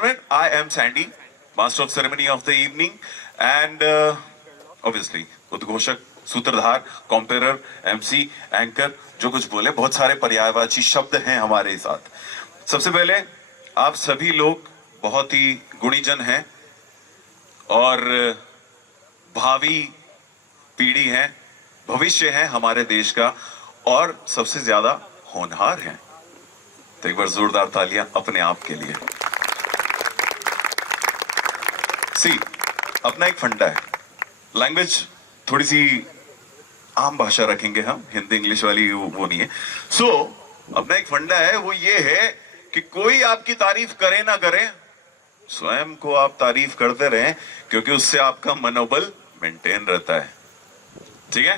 gentlemen, I am Sandy, master of ceremony of the evening, and obviously उद्घोषक, सूत्रधार, कॉम्पेरर, MC, anchor, जो कुछ बोले, बहुत सारे पर्यायवाची शब्द हैं हमारे साथ। सबसे पहले आप सभी लोग बहुत ही गुणीजन हैं और भावी पीढ़ी हैं, भविष्य है हमारे देश का और सबसे ज्यादा होनहार हैं। तो एक बार जोरदार तालियां अपने आप के लिए। सी, अपना एक फंडा है, लैंग्वेज थोड़ी सी आम भाषा रखेंगे हम, हिंदी इंग्लिश वाली वो नहीं है। सो अपना एक फंडा है, वो ये है कि कोई आपकी तारीफ करे ना करे, स्वयं को आप तारीफ करते रहें, क्योंकि उससे आपका मनोबल मेंटेन रहता है। ठीक है?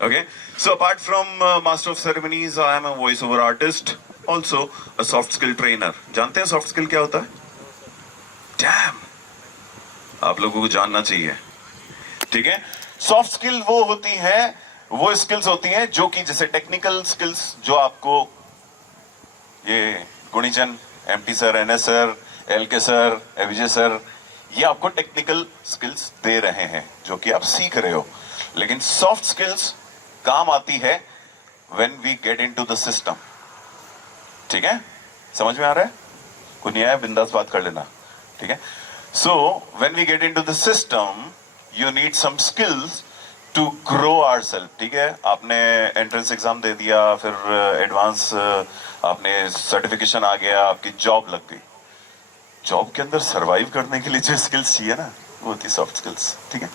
Okay, so apart from master of ceremonies, I am a voice over artist, also a soft skill trainer. जानते हैं सॉफ्ट स्किल क्या होता है? डैम, आप लोगों को जानना चाहिए। ठीक है, सॉफ्ट स्किल वो होती है, वो स्किल्स होती हैं जो कि जैसे टेक्निकल स्किल्स जो आपको ये गुणीजन, MT sir, NS sir, LK sir, एविजय सर, ये आपको टेक्निकल स्किल्स दे रहे हैं जो कि आप सीख रहे हो। लेकिन सॉफ्ट स्किल्स काम आती है when we get into the system. ठीक है, समझ में आ रहा है? कोई नहीं आया, बिंदास बात कर लेना। ठीक है, so when we get into the system you need some skills to grow ourselves। ठीक है, आपने एंट्रेंस एग्जाम दे दिया, फिर एडवांस आपने सर्टिफिकेशन आ गया, आपकी जॉब लग गई। जॉब के अंदर सरवाइव करने के लिए जो स्किल्स चाहिए ना, वो होती है सॉफ्ट स्किल्स। ठीक है,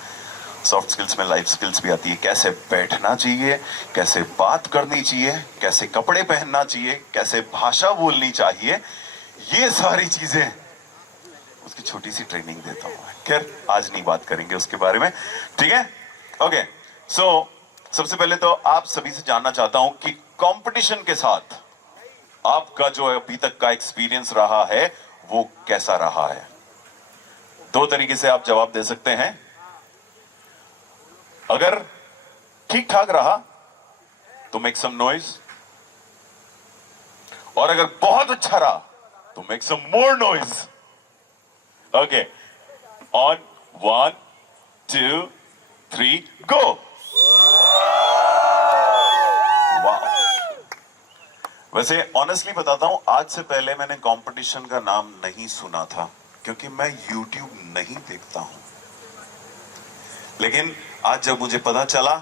सॉफ्ट स्किल्स में लाइफ स्किल्स भी आती है, कैसे बैठना चाहिए, कैसे बात करनी चाहिए, कैसे कपड़े पहनना चाहिए, कैसे भाषा बोलनी चाहिए, ये सारी चीजें उसकी छोटी सी ट्रेनिंग देता हूं। खैर, आज नहीं बात करेंगे उसके बारे में। ठीक है, ओके। सो सबसे पहले तो आप सभी से जानना चाहता हूं कि कंपटीशन के साथ आपका जो अभी तक का एक्सपीरियंस रहा है वो कैसा रहा है। दो तरीके से आप जवाब दे सकते हैं। अगर ठीक ठाक रहा तो मेक सम नॉइज, और अगर बहुत अच्छा रहा तो make some more noise. Okay, on 1 2 3 go. वाह, वैसे ऑनेस्टली बताता हूं, आज से पहले मैंने कंपटीशन का नाम नहीं सुना था, क्योंकि मैं YouTube नहीं देखता हूं। लेकिन आज जब मुझे पता चला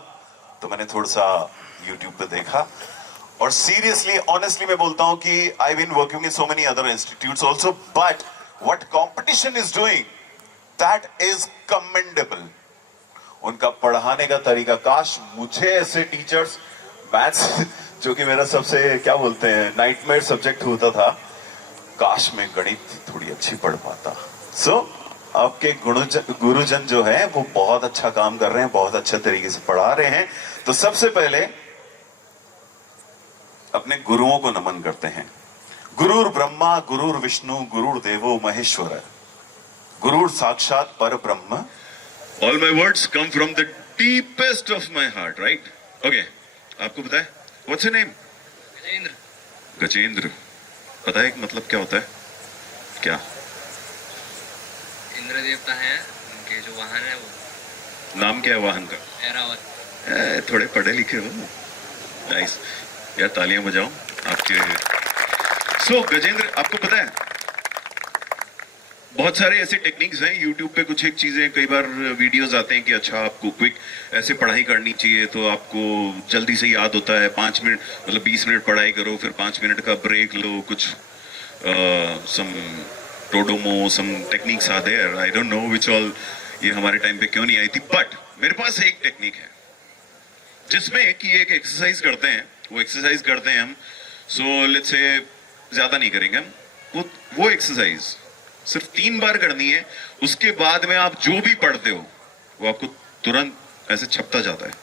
तो मैंने थोड़ा सा YouTube पे देखा, और सीरियसली ऑनेस्टली मैं बोलता हूं कि I been working in so many other institutes also, but what competition is doing, that is commendable। उनका पढ़ाने का तरीका, काश मुझे ऐसे टीचर्स, मैथ्स जो कि मेरा सबसे क्या बोलते हैं नाइटमेयर सब्जेक्ट होता था, काश मैं गणित थोड़ी अच्छी पढ़ पाता। सो आपके गुरुजन जो है वो बहुत अच्छा काम कर रहे हैं, बहुत अच्छे तरीके से पढ़ा रहे हैं। तो सबसे पहले अपने गुरुओं को नमन करते हैं। गुरुर ब्रह्मा गुरुर विष्णु गुरुर देवो महेश्वर, गुरुर साक्षात पर ब्रह्म। All my words come from the deepest of my heart, right? Okay, आपको पता है what's your name? Gajendra. Gajendra, पता है मतलब क्या होता है? क्या? इंद्र देवता है, उनके जो वाहन है वो। नाम क्या है वाहन का? ऐरावत। थोड़े पढ़े लिखे हो, नाइस यार, तालियां बजाओ आपके। सो गजेंद्र, आपको पता है बहुत सारे ऐसे टेक्निक्स हैं YouTube पे, कुछ एक चीजें, कई बार वीडियोस आते हैं कि अच्छा आपको क्विक ऐसे पढ़ाई करनी चाहिए तो आपको जल्दी से याद होता है, 5 मिनट मतलब 20 मिनट पढ़ाई करो, फिर 5 मिनट का ब्रेक लो, कुछ सम टोडोमो some techniques are there, I don't know which all, ये हमारे टाइम पे क्यों नहीं आई थी। बट मेरे पास एक टेक्निक है जिसमें कि एक एक्सरसाइज करते हैं, वो एक्सरसाइज करते हैं हम। सो लेट्स से ज्यादा नहीं करेंगे हम, वो एक्सरसाइज सिर्फ 3 बार करनी है। उसके बाद में आप जो भी पढ़ते हो वो आपको तुरंत ऐसे छपता जाता है।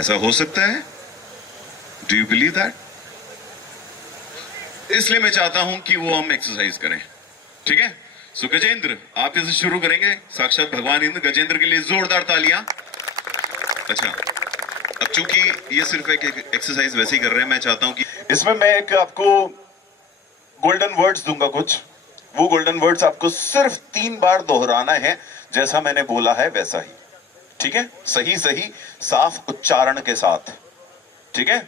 ऐसा हो सकता है? Do you believe that? इसलिए मैं चाहता हूं कि वो हम एक्सरसाइज करें। ठीक है, सो गजेंद्र आप इसे शुरू करेंगे। साक्षात भगवान इंद्र, गजेंद्र के लिए जोरदार तालियां। अच्छा, अब चूंकि ये सिर्फ एक एक्सरसाइज वैसे ही कर रहे हैं, मैं चाहता हूं कि इसमें मैं एक आपको गोल्डन वर्ड्स दूंगा कुछ, वो गोल्डन वर्ड्स आपको सिर्फ 3 बार दोहराना है, जैसा मैंने बोला है वैसा ही, ठीक है? सही सही साफ उच्चारण के साथ, ठीक है?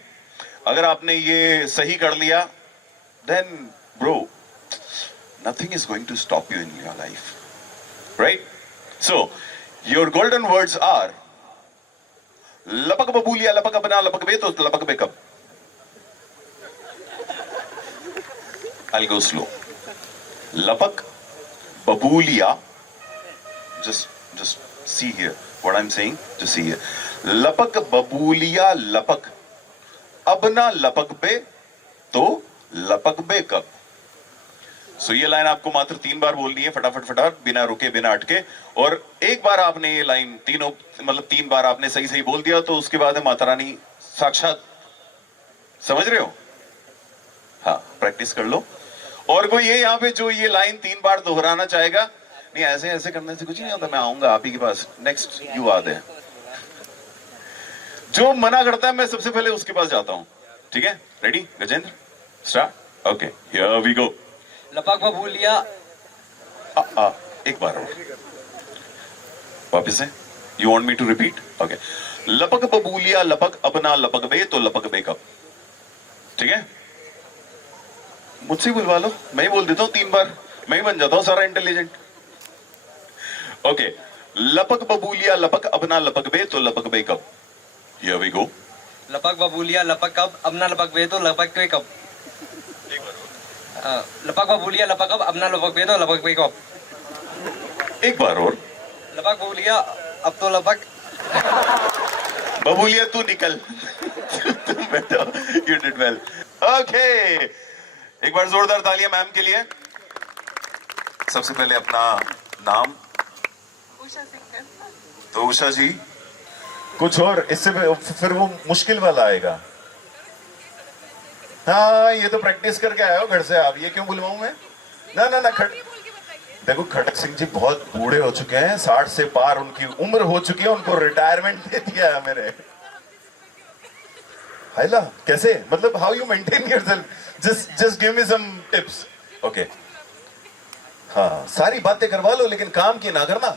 अगर आपने ये सही कर लिया, then bro nothing is going to stop you in your life, right? So your golden words are लपक बबूलिया लपक अपना लपक बे तो लपक बे कब? I'll go slow. लपक बबूलिया, just see here what I'm saying, just see here. लपक बबूलिया लपक, अब ना लपक बे तो लपक बे कब? सो ये लाइन आपको मात्र 3 बार बोलनी है, फटाफट फटाफट, बिना रुके बिना अटके। और एक बार आपने ये लाइन तीनों मतलब 3 बार आपने सही सही बोल दिया तो उसके बाद है माता रानी साक्षात, समझ रहे हो? हाँ, प्रैक्टिस कर लो। और कोई ये यहाँ पे जो ये लाइन 3 बार दोहराना चाहेगा, नहीं ऐसे ऐसे करने से कुछ नहीं होता, मैं आऊंगा आप ही के पास, नेक्स्ट यू आते हैं। जो मना करता है मैं सबसे पहले उसके पास जाता हूं, ठीक है? Ready Gajendra, start, okay, here we go. लपक बबूलिया, एक बार और वापस से, you want me to repeat? Okay, लपक बबूलिया लपक, अब ना लपक बे तो लपक बे कब? ठीक है, मुझसे बुलवा लो, मैं ही बोल देता हूं 3 बार, मैं ही बन जाता हूं सारा इंटेलिजेंट। ओके, लपक बबूलिया लपक, अब ना लपक बे तो लपक बे कब? Here we go. लपक बबूलिया लपक कब, अब ना लपक बे तो लपक बे कब? लपक बबूलिया लपक कब, अब ना लपक बे तो लपक बे कब? एक बार और। लपक बबूलिया अब तो लपक, बबूलिया तू निकल। तुम बेटा, यू डिड वेल। ओके, एक बार जोरदार तालियां मैम के लिए। सबसे पहले अपना नाम। उषा सिंह। तो उषा जी, कुछ और इससे फिर वो मुश्किल वाला आएगा। हाँ, ये तो प्रैक्टिस करके आए हो घर से आप, ये क्यों बुलवाऊं मैं? ना ना ना, देखो खटक सिंह जी बहुत बूढ़े हो चुके हैं, 60 से पार उनकी उम्र हो चुकी है, उनको रिटायरमेंट दे दिया है मेरे। हाइला, कैसे, मतलब how you maintain yourself? Just give me some tips. Okay, हाँ, सारी बातें करवा लो लेकिन काम की ना करना,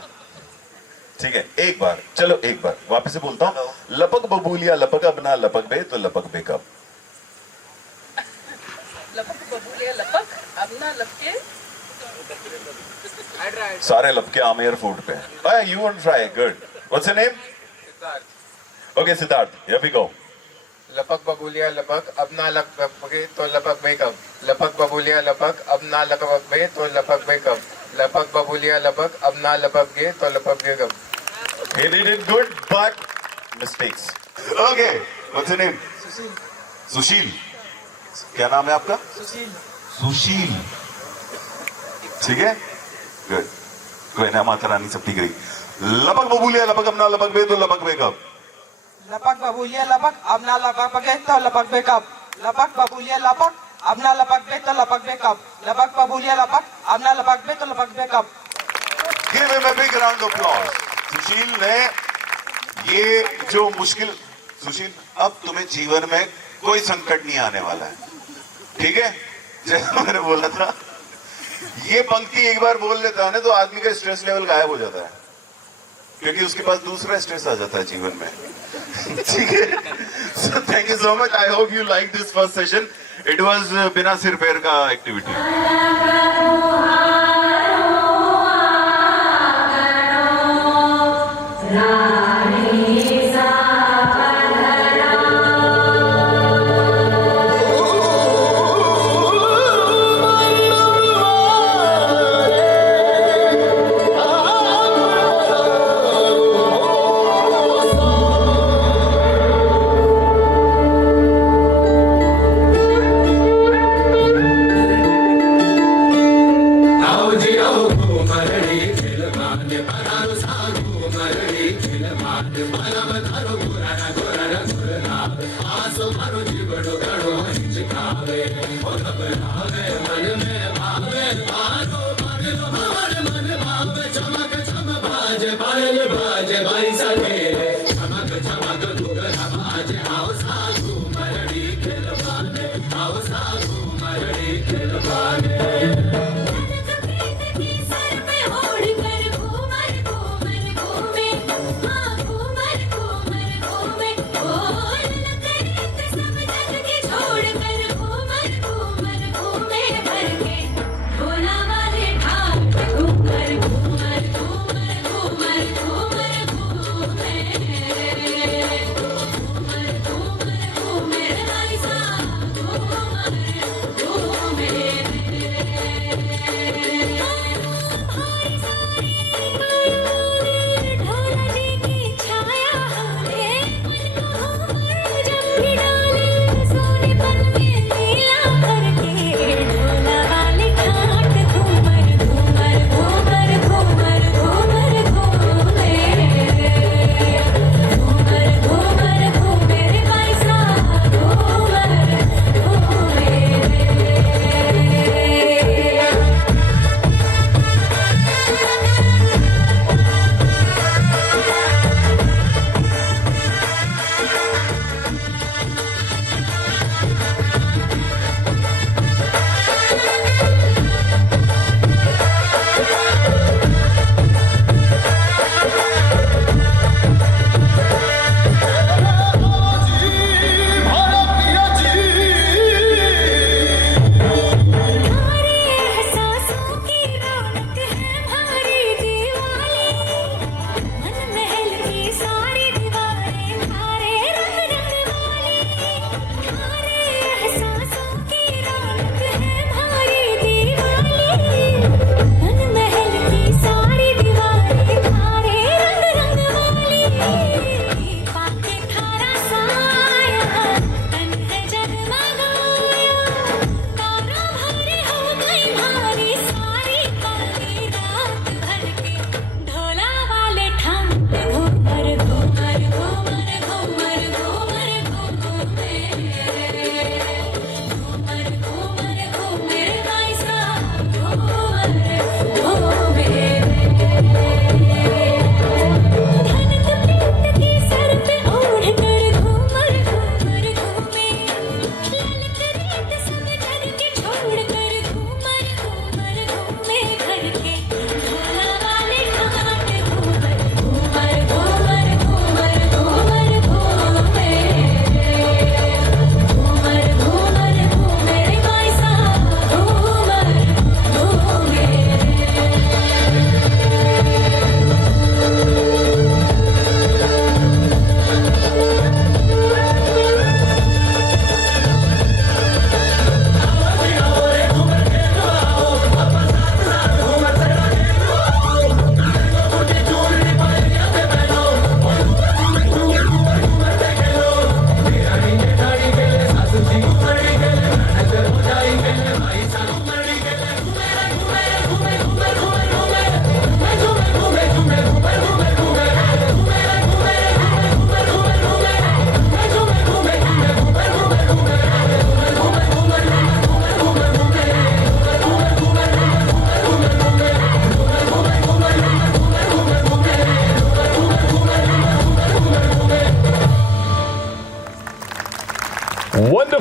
ठीक है? एक बार, चलो एक बार वापस से बोलता हूँ। लपक बबूलिया लपक, अब ना लपक बे तो लपक बे कब? लपक बबूलिया लपक, अब ना लपके। सारे लपके आमेर फूड पे। You want to try? Good. What's your name? Okay, Siddharth. Here we go. लपक बबूलिया लपक, अब ना लपक बे तो लपक बे कब? लपक बबूलिया लपक, अब ना लपक बे तो लपक बे कब? लपक बबूलिया लपक, अब ना लपक बे तो लपक बे कब? He did it good, but mistakes. Okay. What's your name? सुशील। सुशील। क्या नाम है आपका? सुशील। सुशील। ठीक है? Good. कोई ना, माता रानी सब ठीक रही। लपक बबूलिया लपक, अब ना लपक बे तो लपक बे कब? लपक बबूलिया लपक, अब ना लपक बे तो लपक बे कब? लपक बबूलिया लपक, अब ना लपक बे तो लपक बे कब? लपक बबूलिया लपक, अब ना लपक बे तो लपक बे कब? Give him a big round of applause. सुशील ने ये जो मुश्किल, सुशील अब तुम्हें जीवन में कोई संकट नहीं आने वाला है, ठीक है? जैसा मैंने बोला था, ये पंक्ति एक बार बोल लेता है ना तो आदमी का स्ट्रेस लेवल गायब हो जाता है, क्योंकि उसके पास दूसरा स्ट्रेस आ जाता है जीवन में। ठीक है? So thank you so much. I hope you liked this first session. It was बिना सिर पैर का एक्टिविटी।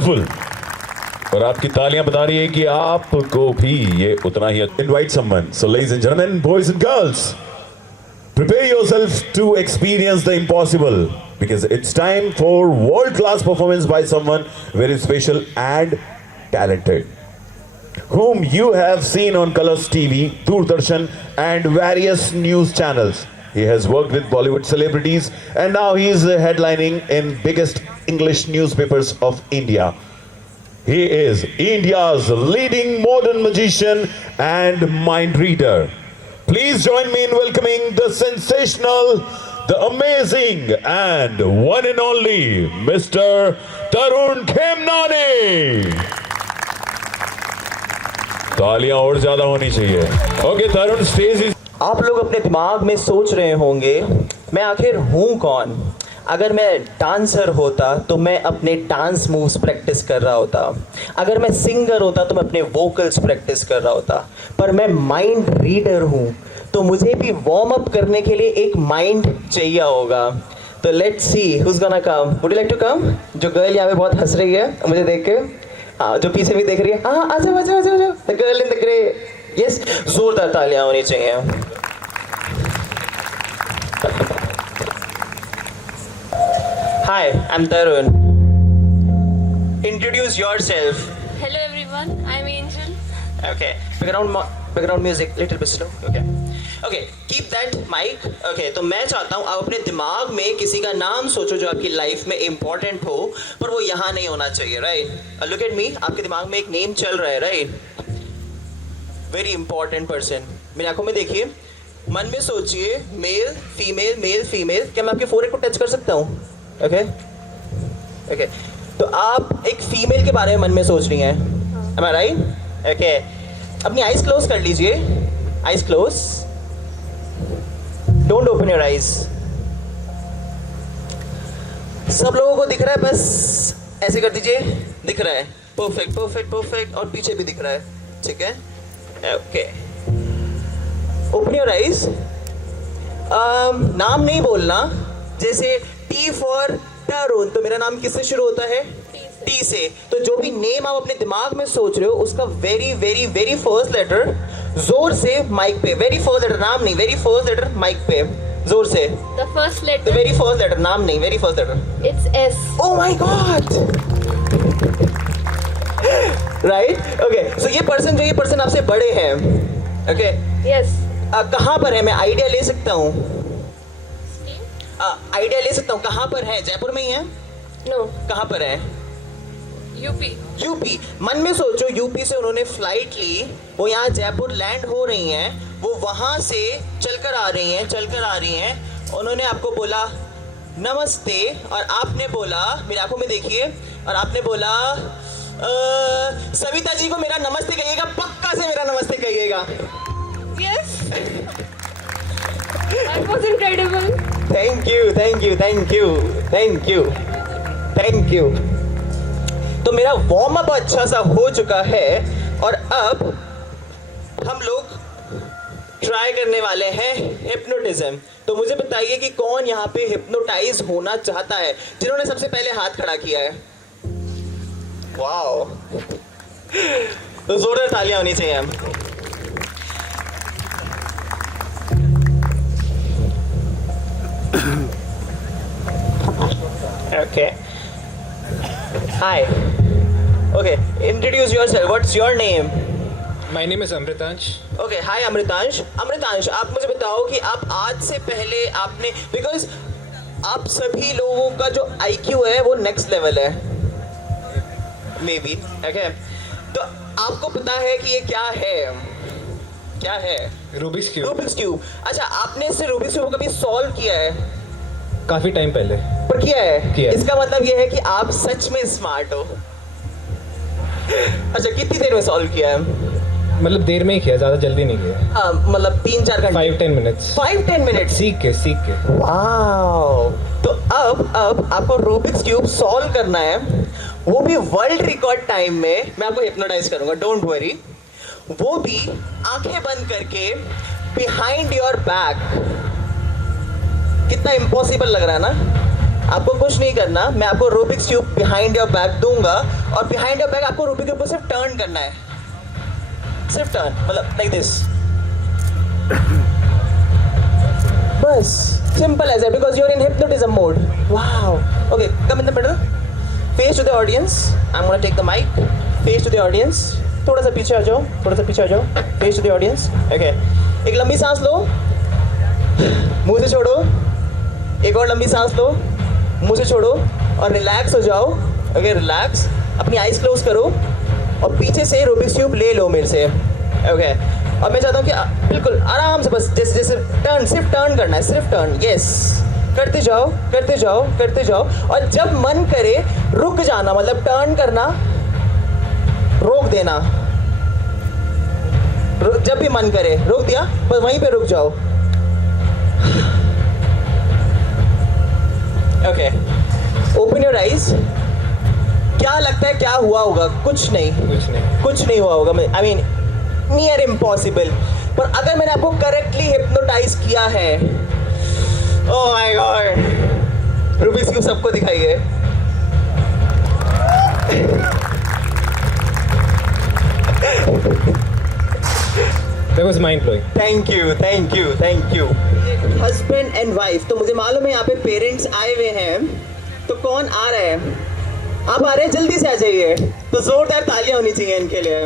वंडरफुल। और आपकी तालियां बता रही है कि आपको भी ये उतना ही। Invite someone. So ladies and gentlemen, boys and girls, prepare yourself to experience the impossible, because it's time for world class performance by someone very special and talented, whom you have seen on Colors TV, Doordarshan and various news channels. He has worked with Bollywood celebrities and now he is headlining in biggest English newspapers of India. He is India's leading modern magician and mind reader. Please join me in welcoming the sensational, the amazing and one and only Mr. Tarun Khemnani. तालियां और ज्यादा होनी चाहिए। Okay, Tarun, stage is... आप लोग अपने दिमाग में सोच रहे होंगे मैं आखिर हूँ कौन। अगर मैं डांसर होता तो मैं अपने डांस मूव्स प्रैक्टिस कर रहा होता, अगर मैं सिंगर होता तो मैं अपने वोकल्स प्रैक्टिस कर रहा होता, पर मैं माइंड रीडर हूँ तो मुझे भी वार्म अप करने के लिए एक माइंड चाहिए होगा। तो let's see who's gonna come. Would you like to come? जो गर्ल यहाँ पे बहुत हंस रही है मुझे देख के, हाँ जो पीछे भी देख रही है, हाँ आ जाओ आ जाओ आ जाओ, the girl in the grey. Yes, जोरदार तालियां होनी चाहिए। Hi, I'm Tarun. Introduce yourself. Hello everyone, I'm Angel. Okay. Background music little bit slow. Okay. Keep that mic. Okay. तो मैं चाहता हूँ आप अपने दिमाग में किसी का नाम सोचो जो आपकी लाइफ में इम्पोर्टेंट हो, पर वो यहाँ नहीं होना चाहिए, राइट? Look at me. आपके दिमाग में एक नेम चल रहा है, राइट? Very important person. मेरी आंखों में देखिए, मन में सोचिए मेल फीमेल। क्या मैं आपके फोरहेड को टच कर सकता हूँ? ओके। तो आप एक फीमेल के बारे में मन में सोच रही हैं, am I right? ओके। अपनी आइज क्लोज कर लीजिए, eyes close, don't open your eyes. सब लोगों को दिख रहा है? बस ऐसे कर दीजिए, दिख रहा है? परफेक्ट। और पीछे भी दिख रहा है, ठीक है? ओके। Open your eyes. नाम नहीं बोलना, जैसे टी फॉर टरुन, तो मेरा नाम किससे शुरू होता है? टी से। तो जो भी नेम आप अपने दिमाग में सोच रहे हो उसका वेरी फर्स्ट लेटर जोर से माइक पे, वेरी फर्स्ट लेटर, नाम नहीं, वेरी फर्स्ट लेटर माइक पे जोर से। The first letter. तो वेरी फर्स्ट लेटर, नाम नहीं, very first letter. It's S. Oh my God! Right? Okay. So ये पर्सन आपसे बड़े हैं, okay? Yes. कहाँ पर है? मैं आइडिया ले सकता हूँ? Steve? आइडिया ले सकता हूँ। कहाँ पर है? जयपुर में ही है? No. कहाँ पर है? यूपी. यूपी। मन में सोचो, यूपी से उन्होंने फ्लाइट ली, वो यहाँ जयपुर लैंड हो रही हैं, वो वहाँ से चलकर आ रही हैं, उन्होंने आपको बोला नमस्ते, और आपने बोला, मेरी आंखों में देखिए, और आपने बोला सविता जी को मेरा नमस्ते कहिएगा, पक्का से मेरा नमस्ते कहिएगा। Yes. That was incredible. Thank you. तो मेरा वार्म अप अच्छा सा हो चुका है और अब हम लोग ट्राई करने वाले हैं हिप्नोटिज्म। तो मुझे बताइए कि कौन यहाँ पे हिप्नोटाइज होना चाहता है? जिन्होंने सबसे पहले हाथ खड़ा किया है, वाओ, तो जोरदार तालियां होनी चाहिए। Okay. Hi. Okay. Introduce yourself. What's your name? My name is Amritansh. Okay. Hi, Amritansh. Amritansh, आप मुझे बताओ कि आप आज से पहले आपने, because आप सभी लोगों का जो IQ है वो next level है, maybe. Okay. तो आपको पता है कि ये क्या है? Rubik's Cube. Rubik's Cube. अच्छा, आपने इससे Rubik's Cube को कभी solve किया है? काफी टाइम पहले। पर किया है? किया। इसका मतलब ये है कि आप सच में स्मार्ट हो। अच्छा, कितनी देर में सॉल्व किया है? मतलब देर में ही किया, ज्यादा जल्दी नहीं किया। हाँ, मतलब 3-4 घंटे। 5-10 मिनट्स। 5-10 मिनट सीख के। वाओ। तो अब आपको रूबिक्स क्यूब सॉल्व करना है, वो भी वर्ल्ड रिकॉर्ड टाइम में। मैं आपको हिप्नोटाइज करूंगा, डोंट वरी। वो भी आंखें बंद करके, बिहाइंड योर बैक। कितना इम्पॉसिबल लग रहा है ना? आपको कुछ नहीं करना, मैं आपको Rubik's cube behind your back दूंगा और बिहाइंड योर बैक आपको रूबिक के ऊपर सिर्फ टर्न करना है, सिर्फ टर्न, मतलब लाइक दिस, बस simple as that because you are in hypnotism mode. Wow. Okay, come in the middle, face to the audience. I am gonna take the mic, face to the audience. थोड़ा सा पीछे आ जाओ, थोड़ा सा पीछे आ जाओ, face to the audience. Okay, एक लंबी सांस लो, मुंह से छोड़ो. एक और लंबी सांस लो, मुंह से छोड़ो और रिलैक्स हो जाओ. Okay, relax. अपनी आइज क्लोज करो और पीछे से रूबिक्स क्यूब ले लो मेरे से. ओके, और मैं चाहता हूँ कि बिल्कुल आराम से, बस जैसे जैसे टर्न, सिर्फ टर्न करना है, सिर्फ टर्न. यस, करते जाओ, करते जाओ, करते जाओ. और जब मन करे रुक जाना, मतलब टर्न करना रोक देना. जब भी मन करे रोक दिया, बस वहीं पे रुक जाओ. Okay, open your eyes. क्या लगता है क्या हुआ होगा? कुछ नहीं, कुछ नहीं हुआ होगा. I mean near impossible. पर अगर मैंने आपको करेक्टली हिप्नोटाइज किया है, oh my God, Rubik's cube सबको दिखाइए. That was mind blowing. Thank you, thank you, thank you. Husband and wife, तो मुझे मालूम है यहाँ पे पेरेंट्स आए हुए हैं, तो कौन आ रहा है? आप आ रहे हैं, जल्दी से आ जाइए. तो जोरदार तालियां होनी चाहिए इनके लिए.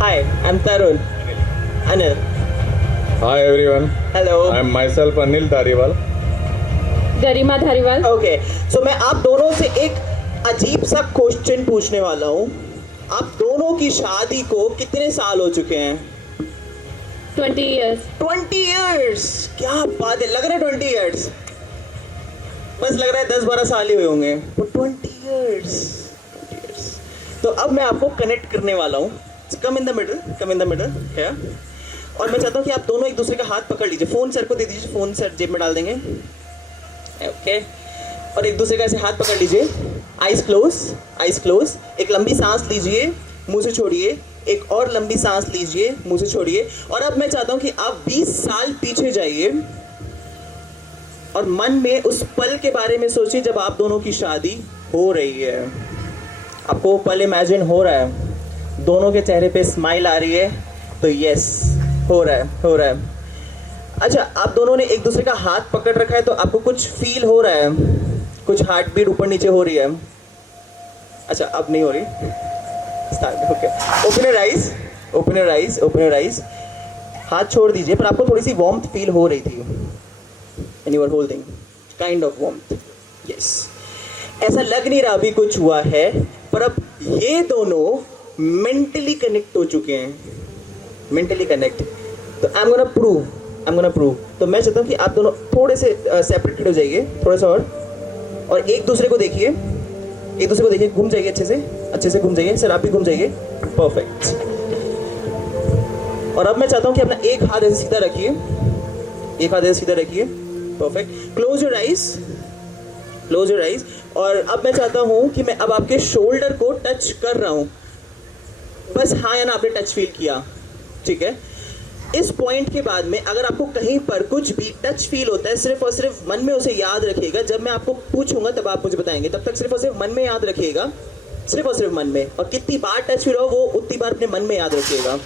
Hi, I am Tarun. Anil. Hi everyone, hello. I am myself Anil Dhariwal. Garima Dhariwal. Okay, so मैं आप दोनों से एक अजीब सा क्वेश्चन पूछने वाला हूँ. आप दोनों की शादी को कितने साल हो चुके हैं? 20 years. 20 years. क्या बात है, लग रहा है 20 years. बस लग रहा है 10-12 साल ही हुए होंगे. 20 years. तो अब मैं आपको कनेक्ट करने वाला हूँ. Come in the middle, come in the middle. क्या? और मैं चाहता हूँ कि आप दोनों एक दूसरे का हाथ पकड़ लीजिए. फोन सर को दे दीजिए, फोन सर जेब में डाल देंगे. ओके, और एक दूसरे का ऐसे हाथ पकड़ लीजिए. Eyes close, eyes close. एक लंबी सांस लीजिए, मुंह से छोड़िए. एक और लंबी सांस लीजिए, मुंह से छोड़िए. और अब मैं चाहता हूं कि आप 20 साल पीछे जाइए और मन में उस पल के बारे में सोचिए जब आप दोनों की शादी हो रही है. आपको वो पल इमेजिन हो रहा है, दोनों के चेहरे पे स्माइल आ रही है. तो यस, हो रहा है, हो रहा है. अच्छा, आप दोनों ने एक दूसरे का हाथ पकड़ रखा है, तो आपको कुछ फील हो रहा है, कुछ हार्ट बीट ऊपर नीचे हो रही है. अच्छा, अब नहीं हो रही. Okay, open your eyes, open your eyes, open your eyes. हाथ छोड़ दीजिए, पर आपको थोड़ी सी वार्मथ फील हो रही थी. And you are holding kind of warmth. Yes, ऐसा लग नहीं रहा अभी कुछ हुआ है, पर अब ये दोनों मेंटली कनेक्ट हो चुके हैं. Mentally connect. तो I am gonna prove, I am gonna prove. तो मैं चाहता हूँ कि आप दोनों थोड़े से सेपरेटेड हो जाइए, थोड़ा सा और एक दूसरे को देखिए, एक दूसरे को देखिए. घूम जाइए, अच्छे से घूम जाइए. सर आप भी घूम जाइए. परफेक्ट. और अब मैं चाहता हूँ कि अपना एक हाथ ऐसे सीधा रखिए, एक हाथ ऐसे सीधा रखिए. Perfect. Close your eyes, close your eyes. और अब मैं चाहता हूँ कि मैं अब आपके शोल्डर को टच कर रहा हूँ. बस हाँ या ना आपने टच फील किया, ठीक है. इस पॉइंट के बाद में अगर आपको कहीं पर कुछ भी टच फील होता है, सिर्फ और सिर्फ मन में उसे याद रखिएगा. जब मैं आपको पूछूंगा तब आप मुझे बताएंगे. तब तक सिर्फ और सिर्फ मन में याद रखिएगा, सिर्फ और सिर्फ मन में. और कितनी बार टच फील हो वो उतनी बार अपने मन में याद रखिएगा.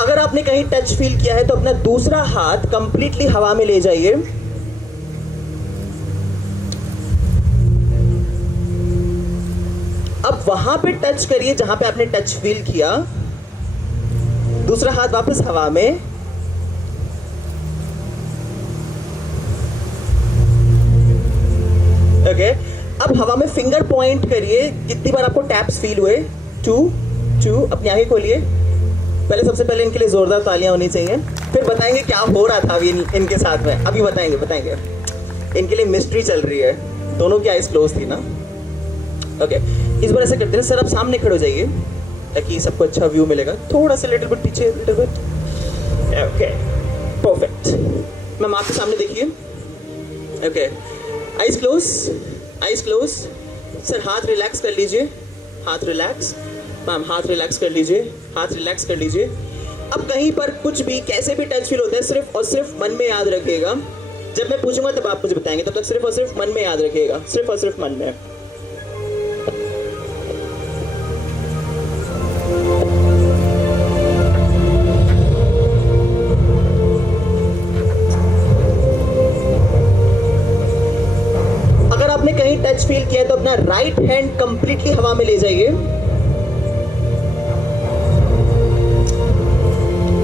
अगर आपने कहीं टच फील किया है तो अपना दूसरा हाथ कंप्लीटली हवा में ले जाइए. अब वहां पे टच करिए जहां पे आपने टच फील किया. दूसरा हाथ वापस हवा में. ओके, अब हवा में फिंगर पॉइंट करिए. कितनी बार आपको टैप्स फील हुए? 2. अपनी आंखें खोलिए. पहले सबसे पहले इनके लिए जोरदार तालियां होनी चाहिए. फिर बताएंगे क्या हो रहा था अभी इनके साथ में. अभी बताएंगे. इनके लिए मिस्ट्री चल रही है. दोनों की आइज क्लोज थी ना. ओके, इस बार ऐसे करते हैं, सर आप सामने खड़े हो जाइए ताकि सबको अच्छा व्यू मिलेगा. थोड़ा सा लिटिल बिट पीछे, little bit. Okay, perfect. Ma'am आपके सामने देखिए. Okay, eyes close, eyes close. Sir हाथ रिलैक्स कर लीजिए, हाथ रिलैक्स। मैम हाथ रिलैक्स कर लीजिए, हाथ रिलैक्स कर लीजिए। अब कहीं पर कुछ भी कैसे भी टच फील होता है, सिर्फ और सिर्फ मन में याद रखिएगा। जब मैं पूछूंगा तब आप मुझे बताएंगे, तब तक सिर्फ और सिर्फ मन में याद रखिएगा, सिर्फ और सिर्फ मन में। अगर आपने कहीं टच फील किया तो अपना राइट हैंड कंप्लीटली हवा में ले जाइए।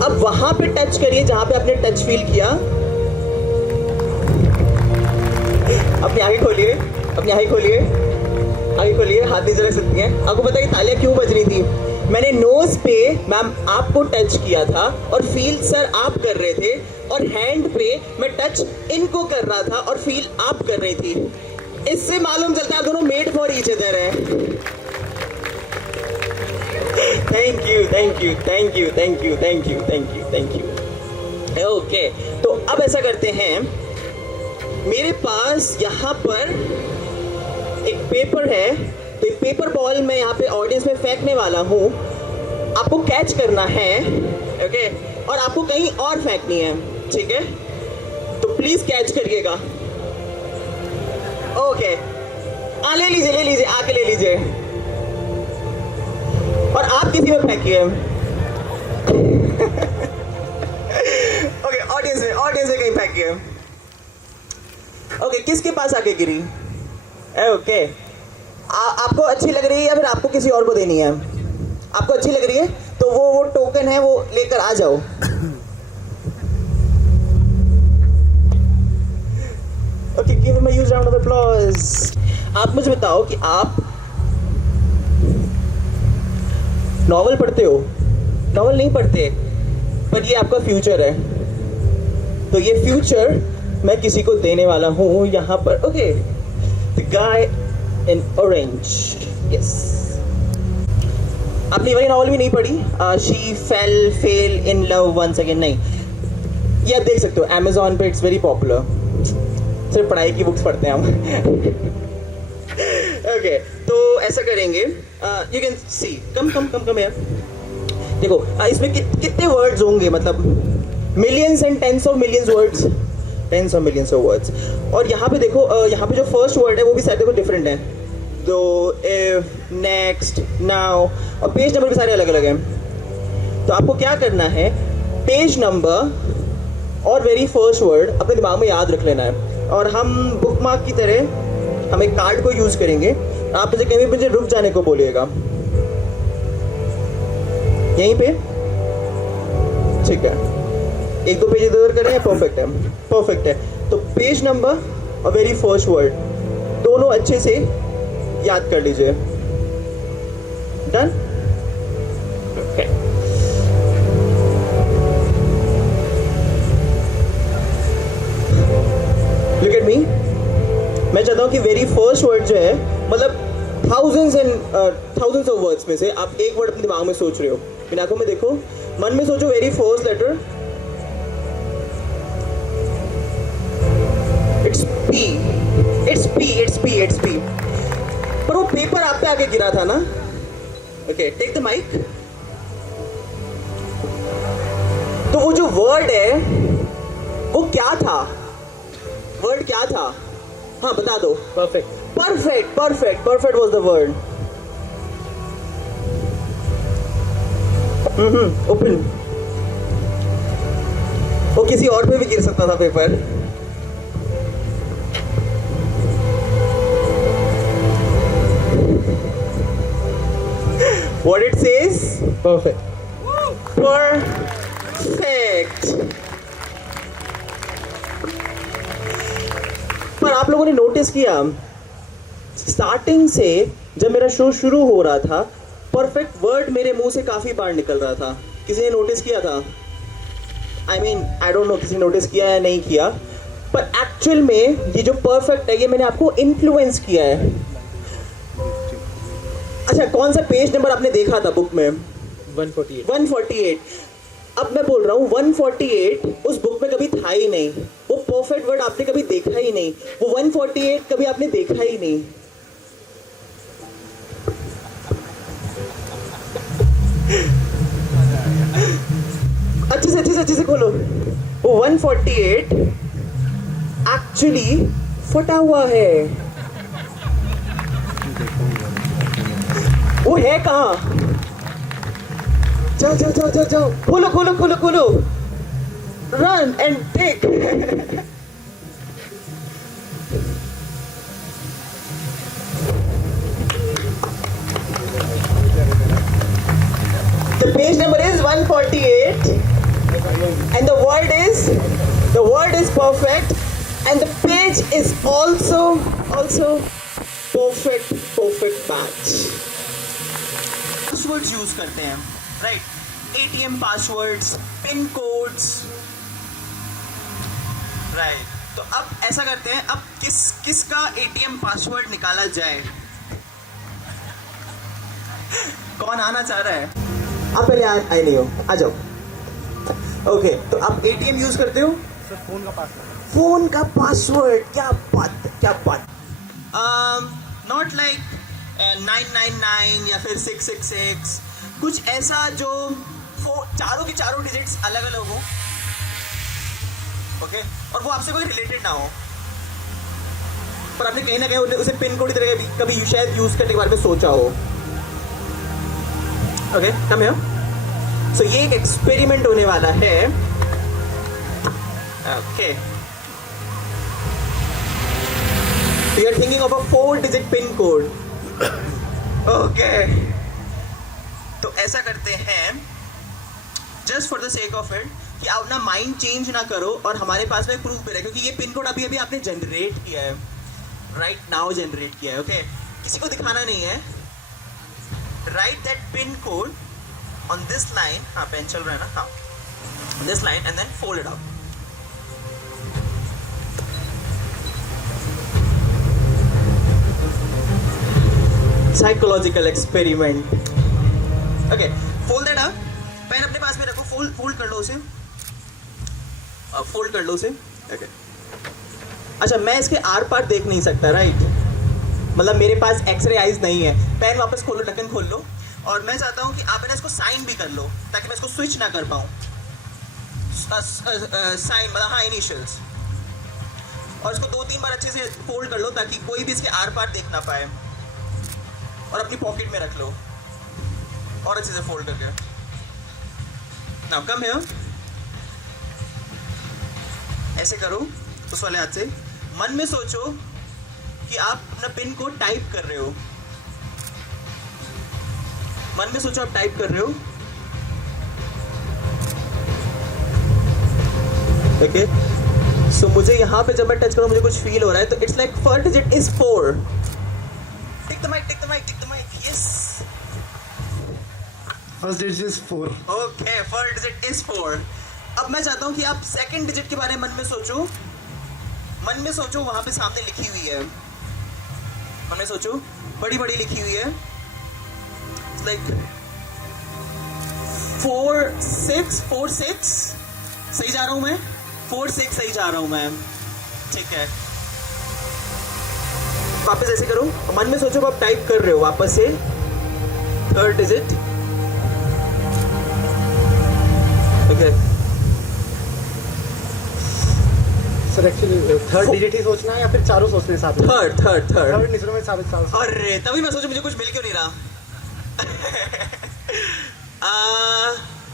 अब वहां पे टच करिए जहां पे आपने टच फील किया। अपनी आंखें खोलिए, अपनी आंखें खोलिए, आंखें खोलिए, हाथ नीचे रख सकती हैं। आपको पता है कि तालियां क्यों बज रही थी? मैंने नोज पे मैम आपको टच किया था और फील सर आप कर रहे थे, और हैंड पे मैं टच इनको कर रहा था और फील आप कर रही थी। इससे मालूम चलता है आप दोनों मेड फॉर ईच अदर हैं। Thank you, thank you, thank you, thank you, thank you, thank you, thank you. Okay, तो अब ऐसा करते हैं, मेरे पास यहाँ पर एक पेपर है, तो एक पेपर बॉल मैं यहाँ पे ऑडियंस में फेंकने वाला हूँ। आपको कैच करना है, ओके, और आपको कहीं और फेंकनी है, ठीक है? तो प्लीज कैच करिएगा। ओके, ले लीजिए, ले लीजिए, आके ले लीजिए, और आप किसी में फेंकिए। ओके, ऑडियंस में कहीं फेंकिए। ओके, किसके पास आके गिरी? ओके, आपको अच्छी लग रही है या फिर आपको किसी और को देनी है? आपको अच्छी लग रही है तो वो टोकन है, वो लेकर आ जाओ। Okay, give him a huge round of applause. आप मुझे बताओ कि आप नॉवल पढ़ते हो? नॉवल नहीं पढ़ते, पर ये आपका फ्यूचर है, तो ये फ्यूचर मैं किसी को देने वाला हूँ यहाँ पर। Okay, the guy in orange, yes. आपने वही नॉवल भी नहीं पढ़ी, she fell fell in love once again? नहीं, ये आप देख सकते हो Amazon पे, इट्स वेरी पॉपुलर। सिर्फ पढ़ाई की बुक्स पढ़ते हैं हम। ओके, तो ऐसा करेंगे, यू कैन सी, कम यार, देखो इसमें कितने वर्ड्स होंगे, मतलब millions and tens of millions words, tens of millions of words. और यहाँ पे देखो, यहाँ पे जो फर्स्ट वर्ड है वो भी सारे देखो डिफरेंट है, तो इफ, नेक्स्ट, नाउ, और पेज नंबर भी सारे अलग अलग हैं। तो आपको क्या करना है, पेज नंबर और वेरी फर्स्ट वर्ड अपने दिमाग में याद रख लेना है, और हम बुक मार्क की तरह हम एक कार्ड को यूज करेंगे। आप मुझे कहीं मुझे रुक जाने को बोलिएगा, यहीं पे, ठीक है? एक दो पेज इधर करेंगे, परफेक्ट है, परफेक्ट है। तो पेज नंबर और वेरी फर्स्ट वर्ड दोनों अच्छे से याद कर लीजिए। Done? Okay, look at me. मैं चाहता हूँ कि वेरी फर्स्ट वर्ड जो है, मतलब थाउजेंड्स ऑफ वर्ड्स में से आप एक वर्ड अपने दिमाग में सोच रहे हो। इन आंखों में देखो, मन में सोचो very first letter. It's P, it's P, it's P, it's P. पर वो पेपर आप पे आके गिरा था ना? Okay, take the mic. तो वो जो वर्ड है वो क्या था? वर्ड क्या था? हाँ बता दो। Perfect. Perfect, perfect, perfect was the word. Open. वो किसी और पे भी गिर सकता था paper. What it says? Perfect. Perfect. पर आप लोगों ने नोटिस किया, स्टार्टिंग से जब मेरा शो शुरू हो रहा था, परफेक्ट वर्ड मेरे मुंह से काफी बार निकल रहा था। किसी ने नोटिस किया था? आई डोंट नो किसी ने नोटिस किया या नहीं किया, पर एक्चुअल में ये जो परफेक्ट है ये मैंने आपको इन्फ्लुएंस किया है। अच्छा, कौन सा पेज नंबर आपने देखा था बुक में? 148. 148। अब मैं बोल रहा हूँ 148 उस बुक में कभी था ही नहीं, वो परफेक्ट वर्ड आपने कभी देखा ही नहीं, वो 148 कभी आपने देखा ही नहीं। अच्छे से खोलो। वो 148 एक्चुअली फटा हुआ है। वो है कहाँ? जाओ खोलो run and take. The page number is 148 and the word is perfect and the page is also perfect match। Passwords use करते हैं, right? ATM passwords, pin codes, right? तो अब ऐसा करते हैं, अब किसका ATM पासवर्ड निकाला जाए? कौन आना चाह रहा है? आप पहले आए नहीं हो, आ जाओ। ओके, तो आप ATM यूज करते हो? सर, फोन का पासवर्ड। क्या बात। नॉट लाइक 999 या फिर 666, कुछ ऐसा जो चारों की चारों डिजिट्स अलग अलग हो, ओके, और वो आपसे कोई रिलेटेड ना हो, पर आपने कहीं ना कहीं उसे पिन कोड की तरह कभी शायद यूज करने के बारे में सोचा हो। Okay, come here. सो ये एक एक्सपेरिमेंट होने वाला है। Okay, you are thinking of a 4-digit pin code. Okay, तो ऐसा करते हैं, just for the sake of it, कि आप अपना माइंड चेंज ना करो और हमारे पास में प्रूफ भी रहे, क्योंकि ये पिन कोड अभी आपने जनरेट किया है, राइट नाउ जनरेट किया है। ओके, किसी को दिखाना नहीं है। Right that pin code on this line, हाँ पेन चल रहा है ना, हाँ, this line and then fold it out. Psychological experiment. Okay, fold that up. Pen अपने पास में रखो, fold कर लो उसे, fold कर लो उसे। Okay. अच्छा, मैं इसके आर पार देख नहीं सकता, राइट? मतलब मेरे पास एक्सरे आइज नहीं है। पेन वापस खोलो, ढक्कन खोल लो, और मैं चाहता हूं कि आप इसको साइन भी कर लो ताकि मैं इसको स्विच ना कर पाऊं। साइन मतलब हाँ, इनिशियल्स, और इसको 2-3 बार अच्छे से फोल्ड कर लो ताकि कोई भी इसके आर पार देख ना पाए, और अपनी पॉकेट में रख लो और अच्छे से फोल्ड करके। नाउ कम हियर, ऐसे करो उस वाले हाथ से। मन में सोचो कि आप अपना पिन कोड टाइप कर रहे हो, मन में सोचो आप टाइप कर रहे हो। ओके, सो मुझे यहाँ पे जब मैं टच करूँ मुझे कुछ फील हो रहा है, तो it's like first digit is 4। Take the mic, yes, first digit is 4। Okay, first digit is 4। अब मैं चाहता हूँ कि आप सेकंड डिजिट के बारे में मन में सोचो, वहां पे सामने लिखी हुई है, मन में सोचो, बड़ी लिखी हुई है, like 4-6 सही जा रहा हूं मैं, 4-6 सही जा रहा हूं मैं, ठीक है। वापस ऐसे करो, मन में सोचो आप टाइप कर रहे हो, वापस से third digit. Okay sir, actually third digit ही सोचना है या फिर चारों सोचने साथ में? थर्ड निचले में साथ। अरे तभी मैं सोचू मुझे कुछ मिल क्यों नहीं रहा।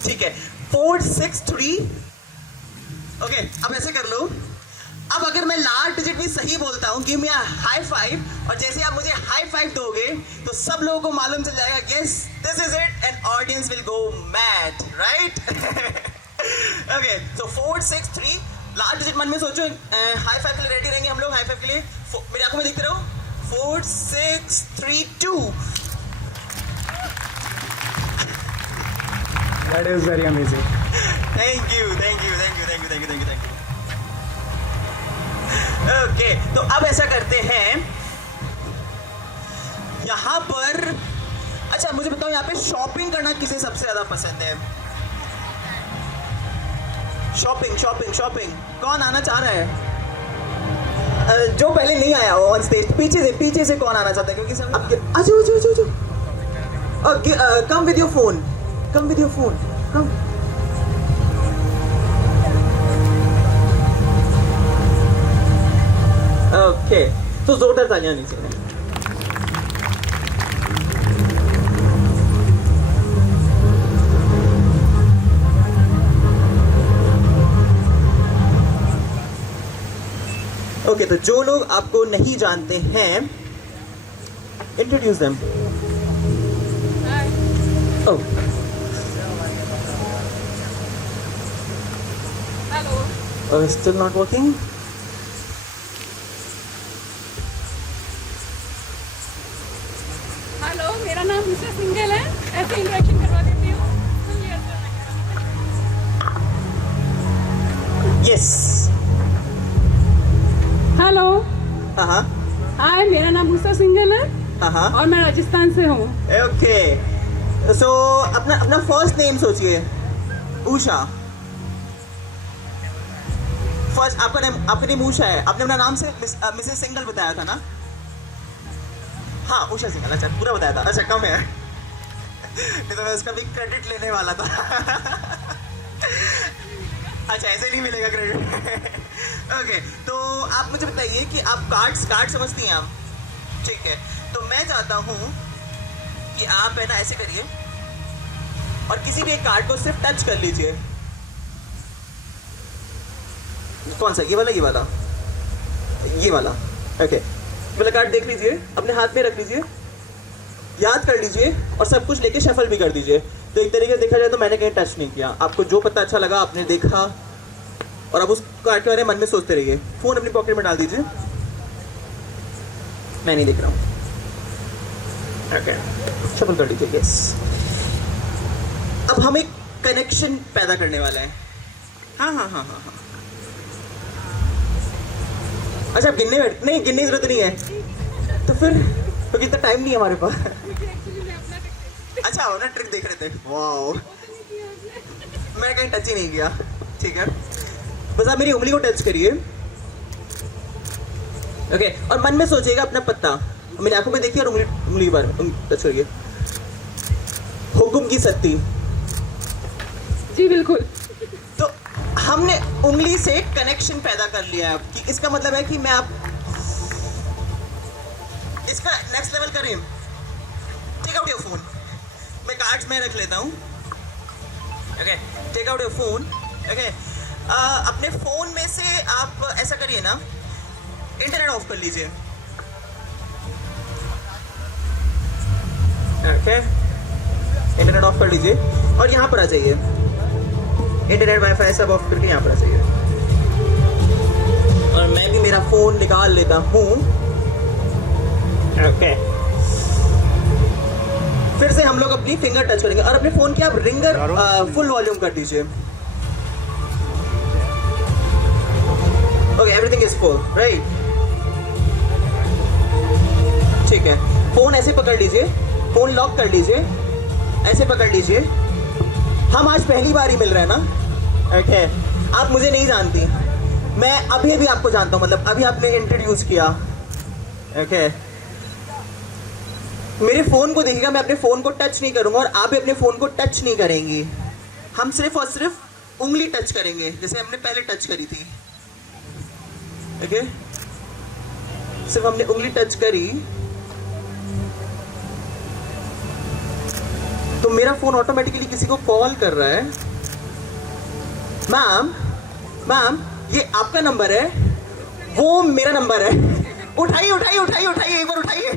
ठीक है, 4-6-3। ओके, अब ऐसे कर लो। अब अगर मैं लास्ट डिजिट भी सही बोलता हूँ, give me a high five, और जैसे आप मुझे हाई फाइव दोगे तो सब लोगों को मालूम चल जाएगा, yes this is it, and audience will go mad, right? Okay, so 4-6-3, last digit मन में सोचो। हाई फाइव के लिए रेडी रहेंगे हम लोग, हाई फाइव के लिए मेरी आंखों में देखते रहो। 4-6-3-2। That is very amazing. Thank you. Okay, तो अब ऐसा करते हैं, यहाँ पर, अच्छा मुझे बताओ यहाँ पे शॉपिंग करना किसे सबसे ज्यादा पसंद है? Shopping shopping shopping. कौन आना चाह रहा है? जो पहले नहीं आया वो ऑन स्टेज, पीछे से कौन आना चाहता है? क्योंकि सब come with your phone, come with your phone, come. Okay, तो जोरदार तालियां नहीं चाहिए। ओके, तो जो लोग आपको नहीं जानते हैं, introduce them. Oh, hello, still not working. Hello, मेरा नाम मिसेस सिंगल है। ऐसे इंट्रोडक्शन करवा देती हूँ। सुनिए, यस। हेलो, हाँ हाय, मेरा नाम उषा सिंगल है हाँ। और मैं राजस्थान से हूँ। ओके, सो अपना फर्स्ट नेम सोचिए। उषा, फर्स्ट आपका नेम उषा है। आपने अपना नाम से मिसेस सिंगल बताया था ना? हाँ, उषा सिंगल। अच्छा, पूरा बताया था। अच्छा, कम है। नहीं तो मैं उसका भी क्रेडिट लेने वाला था। अच्छा, ऐसे नहीं मिलेगा क्रेडिट। ओके, तो आप मुझे बताइए कि आप कार्ड समझती हैं आप? ठीक है, तो मैं चाहता हूँ कि आप है ना ऐसे करिए और किसी भी एक कार्ड को सिर्फ टच कर लीजिए। कौन सा? ये वाला, ये वाला, ये वाला। ओके, ये वाला कार्ड देख लीजिए, अपने हाथ में रख लीजिए, याद कर लीजिए और सब कुछ लेके शफल भी कर दीजिए। तो एक तरीके से देखा जाए तो मैंने कहीं टच नहीं किया। आपको जो पता अच्छा लगा आपने देखा और अब उस कार्ड के बारे में मन में सोचते रहिए। फोन अपनी पॉकेट में डाल दीजिए, मैं नहीं देख रहा हूँ। ओके, शफल कर लीजिए। यस, अब हम एक कनेक्शन पैदा करने वाले हैं। हाँ हाँ हाँ हाँ हाँ। अच्छा, आप गिनने नहीं, गिनने की जरूरत नहीं है। तो फिर तो इतना टाइम नहीं है हमारे पास। अच्छा, हो ना, ट्रिक देख रहे थे। वाओ, मैं कहीं टच ही नहीं किया। ठीक है, बस आप मेरी उंगली को टच करिए। ओके, और मन में सोचिएगा अपना पत्ता। मेरी आंखों में देखिए और उंगली पर टच करिए। हुक्म की सत्ती। जी बिल्कुल। तो हमने उंगली से कनेक्शन पैदा कर लिया है कि इसका मतलब है कि मैं आप इसका नेक्स्ट लेवल करें। Take out your phone. मैं कार्ड्स में रख लेता हूँ। Okay, take out your phone. Okay, अपने फोन में से आप ऐसा करिए ना, इंटरनेट ऑफ कर लीजिए। ओके, इंटरनेट ऑफ कर लीजिए और यहाँ पर आ जाइए। इंटरनेट वाईफाई सब ऑफ करके यहाँ पर आ जाइए। और मैं भी मेरा फोन निकाल लेता हूँ। ओके, फिर से हम लोग अपनी फिंगर टच करेंगे और अपने फोन की आप रिंगर फुल वॉल्यूम कर दीजिए। Okay, everything is full, right? ठीक है, फोन ऐसे पकड़ लीजिए, फोन लॉक कर लीजिए, ऐसे पकड़ लीजिए। हम आज पहली बार ही मिल रहे हैं ना? ओके, आप मुझे नहीं जानती, मैं अभी अभी आपको जानता हूँ, मतलब अभी आपने इंट्रोड्यूस किया। ओके, मेरे फोन को देखिएगा, मैं अपने फोन को टच नहीं करूंगा और आप भी अपने फोन को टच नहीं करेंगी। हम सिर्फ और सिर्फ उंगली टच करेंगे जैसे हमने पहले टच करी थी। ओके, सिर्फ हमने उंगली टच करी तो मेरा फोन ऑटोमेटिकली किसी को कॉल कर रहा है। मैम, ये आपका नंबर है, वो मेरा नंबर है। उठाइए उठाइए उठाइए उठाइए, एक बार उठाइए।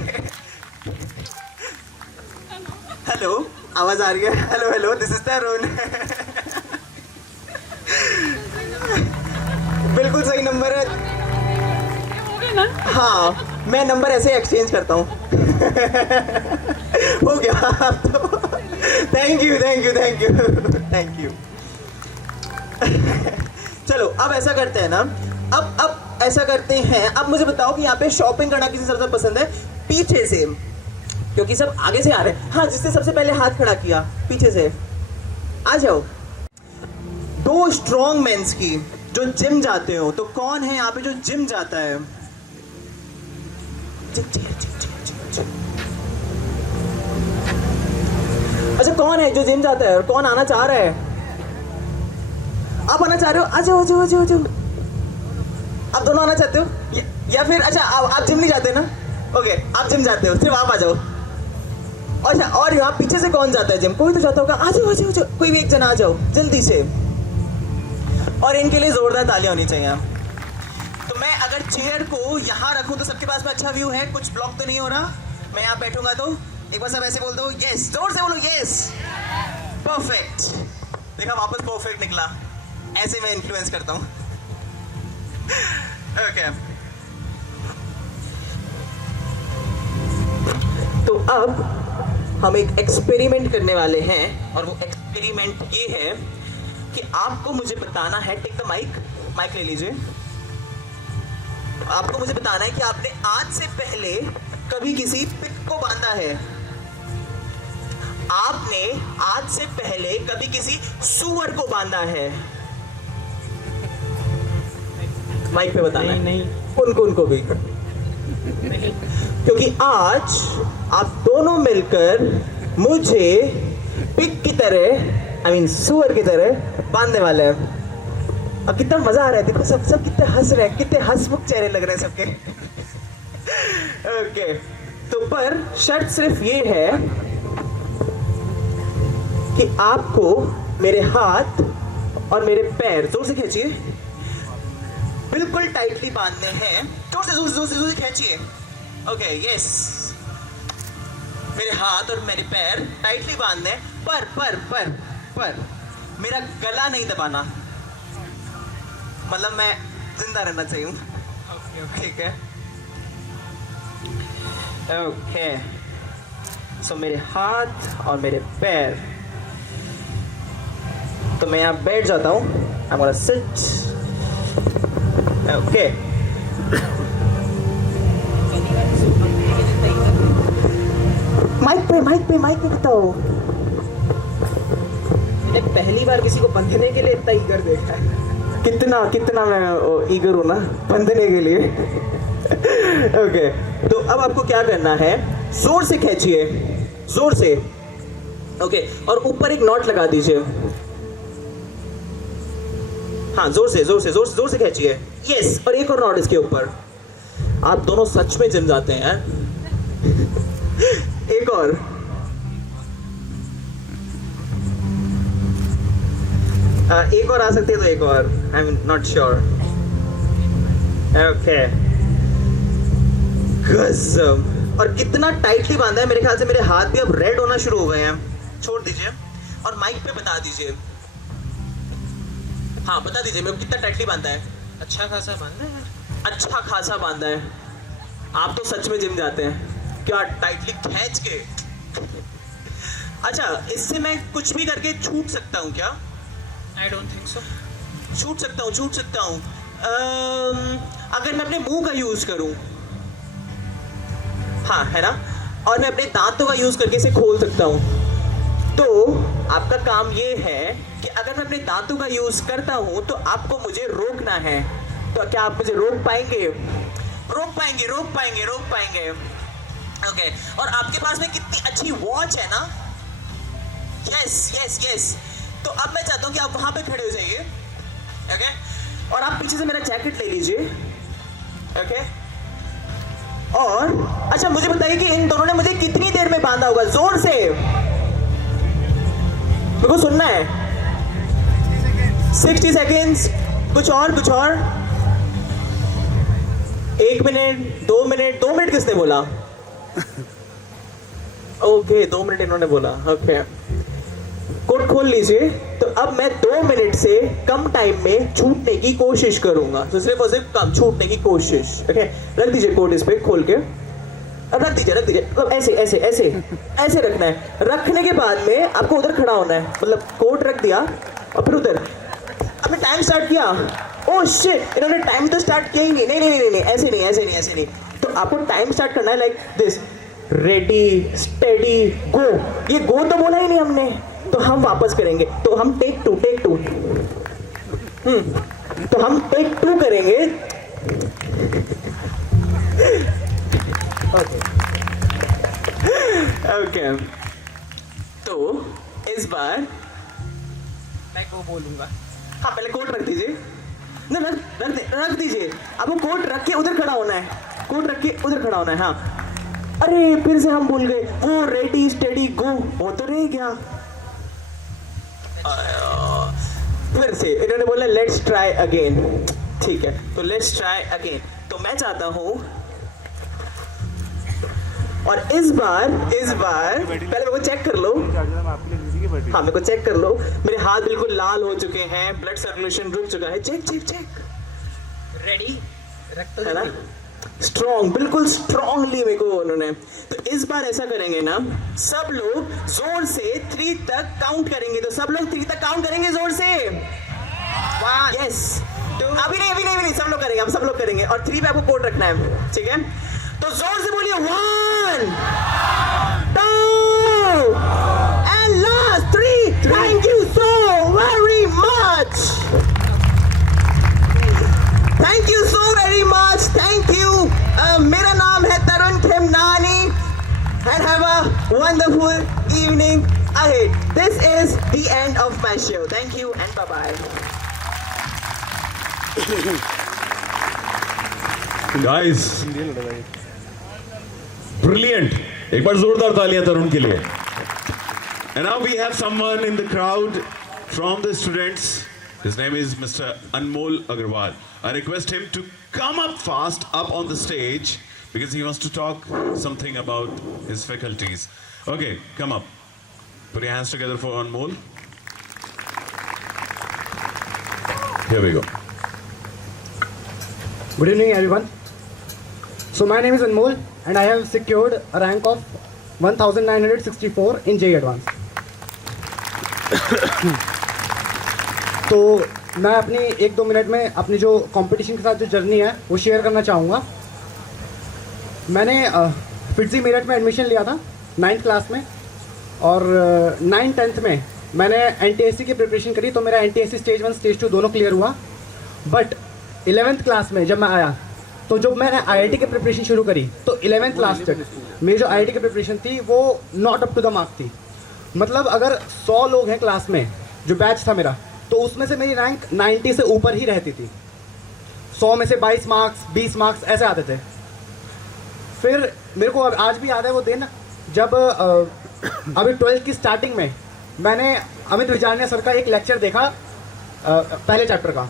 हेलो, आवाज आ रही है? हेलो हेलो, दिस इज तरुण। बिल्कुल सही नंबर है। हाँ, मैं नंबर ऐसे एक्सचेंज करता हूँ। हो गया तो थैंक यू। चलो, अब ऐसा करते हैं ना, अब ऐसा करते हैं। अब मुझे बताओ कि यहाँ पे शॉपिंग करना किसे सबसे पसंद है? पीछे से, क्योंकि सब आगे से आ रहे हैं। हाँ, जिसने सबसे पहले हाथ खड़ा किया पीछे से, आ जाओ। दो स्ट्रॉन्ग मेंस की जो जिम जाते हो, तो कौन है यहाँ पे जो जिम जाता है? अच्छा, कौन है जो जिम जाता है और कौन आना चाह रहा है? आप आना चाह रहे हो? आ जाओ, आ जाओ, आ जाओ, आ जाओ। आप दोनों आना चाहते हो या फिर अच्छा आप जिम नहीं जाते ना? ओके, आप जिम जाते हो, सिर्फ आप आ जाओ। अच्छा, और यहाँ पीछे से कौन जाता है जिम? कोई तो जाता होगा। आ जाओ, आ जाओ, आ जाओ, कोई भी एक जना आ जाओ जल्दी से। और इनके लिए जोरदार तालियां होनी चाहिए। तो मैं अगर चेयर को यहाँ रखूं तो सबके पास में अच्छा व्यू है, कुछ ब्लॉक तो नहीं हो रहा। मैं यहाँ बैठूंगा तो एक बार सब ऐसे बोल दो, यस, जोर से बोलो यस, परफेक्ट। देखा, वापस परफेक्ट निकला। ऐसे मैं इन्फ्लुएंस करता हूँ। ओके, तो अब हम एक एक्सपेरिमेंट करने वाले हैं, और वो एक्सपेरिमेंट ये है कि आपको मुझे बताना है, टेक द माइक ले लीजिए। आपको मुझे बताना है कि आपने आज से पहले कभी किसी पिग को बांधा है? आपने आज से पहले कभी किसी सुअर को बांधा है? माइक पे बताना है। नहीं, उनको भी, क्योंकि आज आप दोनों मिलकर मुझे पिग की तरह, सुअर की तरह बांधने वाले हैं। अब कितना मजा आ रहा है, देखो सब कितने हंस रहे हैं, कितने हंसमुख चेहरे लग रहे हैं सबके। ओके, तो पर शर्त सिर्फ ये है कि आपको मेरे हाथ और मेरे पैर, जोर से खींचिए, बिल्कुल टाइटली बांधने हैं। जोर से खींचिए। ओके, यस, मेरे हाथ और मेरे पैर टाइटली बांधने, पर मेरा गला नहीं दबाना, मतलब मैं जिंदा रहना चाहिए। ठीक है, ओके। सो मेरे हाथ और मेरे पैर, तो मैं यहाँ बैठ जाता हूँ। I am gonna sit. Okay, mic पे बताओ। मैंने पहली बार किसी को बंधने के लिए इतना ईगर देखा है। कितना मैं ईगर हूँ ना बंधने के लिए। ओके, तो अब आपको क्या करना है, जोर से खींचिए, जोर से। ओके, और ऊपर एक नॉट लगा दीजिए। हाँ, जोर से खींचिए। यस, और एक और नॉट इसके ऊपर। आप दोनों सच में जिम जाते हैं यार। एक और, एक और आ सकते हैं तो एक और, I am not sure. Okay, गजब। और कितना टाइटली बांधा है, मेरे ख्याल से मेरे हाथ भी अब रेड होना शुरू हो गए हैं। छोड़ दीजिए और माइक पे बता दीजिए। हाँ, बता दीजिए मेरे को कितना टाइटली बांधा है। अच्छा खासा बांधा है। अच्छा खासा बांधा है। आप तो सच में जिम जाते हैं क्या, टाइटली खींच के? अच्छा, इससे मैं कुछ भी करके छूट सकता हूँ क्या? I don't think so. छूट सकता हूँ। अगर मैं अपने मुंह का यूज करूं, हाँ है ना, और मैं अपने दांतों का यूज करके इसे खोल सकता हूं, तो आपका काम ये है कि अगर मैं अपने दांतों का यूज करता हूं तो आपको मुझे रोकना है। तो क्या आप मुझे रोक पाएंगे? रोक पाएंगे। ओके, और आपके पास में कितनी अच्छी वॉच है ना। यस। तो अब मैं चाहता हूं कि आप वहां पे खड़े हो जाइए। ओके, और आप पीछे से मेरा जैकेट ले लीजिए। ओके, और अच्छा मुझे बताइए कि इन दोनों ने मुझे कितनी देर में बांधा होगा? जोर से मेरे को सुनना है। 60 सेकेंड्स। कुछ और 1 मिनट, 2 मिनट। 2 मिनट किसने बोला? ओके, 2 मिनट इन्होंने बोला। ओके, कोट खोल लीजिए। तो अब मैं 2 मिनट से कम टाइम में छूटने की कोशिश करूंगा। तो सिर्फ और सिर्फ कम छूटने की कोशिश। ओके, रख दीजिए कोट इस पे खोल के। अब रख दीजिए मतलब ऐसे रखना है। रखने के बाद में आपको उधर खड़ा होना है, मतलब कोट रख दिया और फिर उधर। आपने टाइम स्टार्ट किया। ओह शिट, इन्होंने टाइम तो स्टार्ट किया ही नहीं। नहीं, ऐसे नहीं। तो आपको टाइम स्टार्ट करना है लाइक दिस, रेडी स्टेडी गो। ये गो तो बोला ही नहीं हमने, तो हम वापस करेंगे। तो हम टेक टू तो हम टेक 2 करेंगे। ओके तो इस बार मैं को बोलूंगा। हाँ पहले कोट रख दीजिए ना, रख दीजिए। अब वो कोट रख के उधर खड़ा होना है, कोट रख के उधर खड़ा होना है। हाँ अरे फिर से हम भूल गए वो रेडी स्टेडी गो वो तो रह गया। फिर से इन्होंने बोला लेट्स ट्राई अगेन। ठीक है तो लेट्स ट्राई अगेन। तो मैं चाहता हूं और इस बार पहले मेरे को चेक कर लो। हाँ मेरे को चेक कर लो, मेरे हाथ बिल्कुल लाल हो चुके हैं, ब्लड सर्कुलेशन रुक चुका है। चेक चेक चेक रेडी रख तो है ना, स्ट्रॉन्ग, बिल्कुल स्ट्रॉन्गली मेरे को उन्होंने। तो इस बार ऐसा करेंगे ना, सब लोग जोर से 3 तक काउंट करेंगे। तो सब लोग 3 तक काउंट करेंगे जोर से। यस अभी नहीं सब लोग करेंगे, हम सब लोग करेंगे और 3 पे आपको कोड रखना है। ठीक है तो जोर से बोलिए 1 2 and last 3। Thank you so very much, thank you so very much, thank you. मेरा नाम है तरुण खेमनानी and have a wonderful evening ahead. This is the end of my show. Thank you and bye bye. Guys, brilliant. एक बार जोरदार तालियां तरुण के लिए. And now we have someone in the crowd from the students. His name is Mr. Anmol Agarwal. I request him to come up fast up on the stage because he wants to talk something about his faculties. Okay, come up. Put your hands together for Anmol. Here we go. Good evening, everyone. So my name is Anmol, and I have secured a rank of 1964 in JEE Advanced. तो मैं अपनी 1-2 minute में अपनी जो competition के साथ जो journey है वो शेयर करना चाहूँगा। मैंने फिटजी मेरठ में एडमिशन लिया था 9th क्लास में, और 9th-10th में मैंने NTSC की प्रिपरेशन करी। तो मेरा NTSC स्टेज 1 स्टेज 2 दोनों क्लियर हुआ। बट 11th क्लास में जब मैं आया तो जब मैंने IIT की प्रिपरेशन शुरू करी तो 11th क्लास तक मेरी जो IIT की प्रिपरेशन थी वो not up to the mark थी। मतलब अगर 100 लोग हैं क्लास में, जो बैच था मेरा, तो उसमें से मेरी रैंक 90 से ऊपर ही रहती थी। 100 में से 22 मार्क्स 20 मार्क्स ऐसे आते थे। फिर मेरे को आज भी याद है वो दिन जब अभी 12th की स्टार्टिंग में मैंने अमित विजानिया सर का एक लेक्चर देखा पहले चैप्टर का।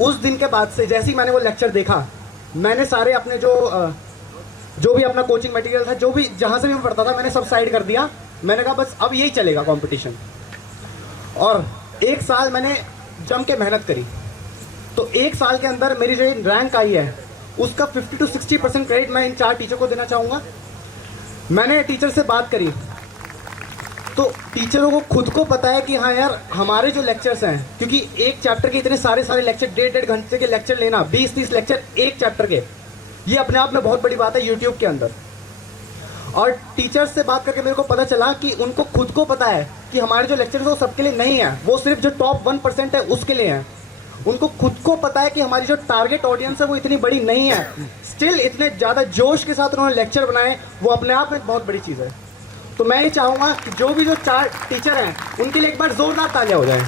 उस दिन के बाद से जैसे ही मैंने वो लेक्चर देखा, मैंने सारे अपने जो भी अपना कोचिंग मटेरियल था, जो भी जहाँ से भी मैं पढ़ता था, मैंने सब साइड कर दिया। मैंने कहा बस अब यही चलेगा कंपटीशन। और 1 साल मैंने जम के मेहनत करी। तो 1 साल के अंदर मेरी जो रैंक आई है उसका 50 to 60% क्रेडिट मैं इन 4 टीचर को देना चाहूँगा। मैंने टीचर से बात करी तो टीचरों को खुद को पता है कि हाँ यार हमारे जो लेक्चर्स हैं, क्योंकि एक चैप्टर के इतने सारे लेक्चर 1.5 घंटे के लेक्चर लेना, 20-30 लेक्चर एक चैप्टर के, ये अपने आप में बहुत बड़ी बात है यूट्यूब के अंदर। और टीचर्स से बात करके मेरे को पता चला कि उनको खुद को पता है कि हमारे जो लेक्चर्स वो सबके लिए नहीं है, वो सिर्फ जो टॉप 1% है उसके लिए हैं। उनको खुद को पता है कि हमारी जो टारगेट ऑडियंस है वो इतनी बड़ी नहीं है। स्टिल इतने ज़्यादा जोश के साथ उन्होंने लेक्चर बनाए, वो अपने आप में बहुत बड़ी चीज़ है। तो मैं ये चाहूँगा कि जो भी जो 4 टीचर हैं उनके लिए एक बार जोरदार तालियां हो जाए।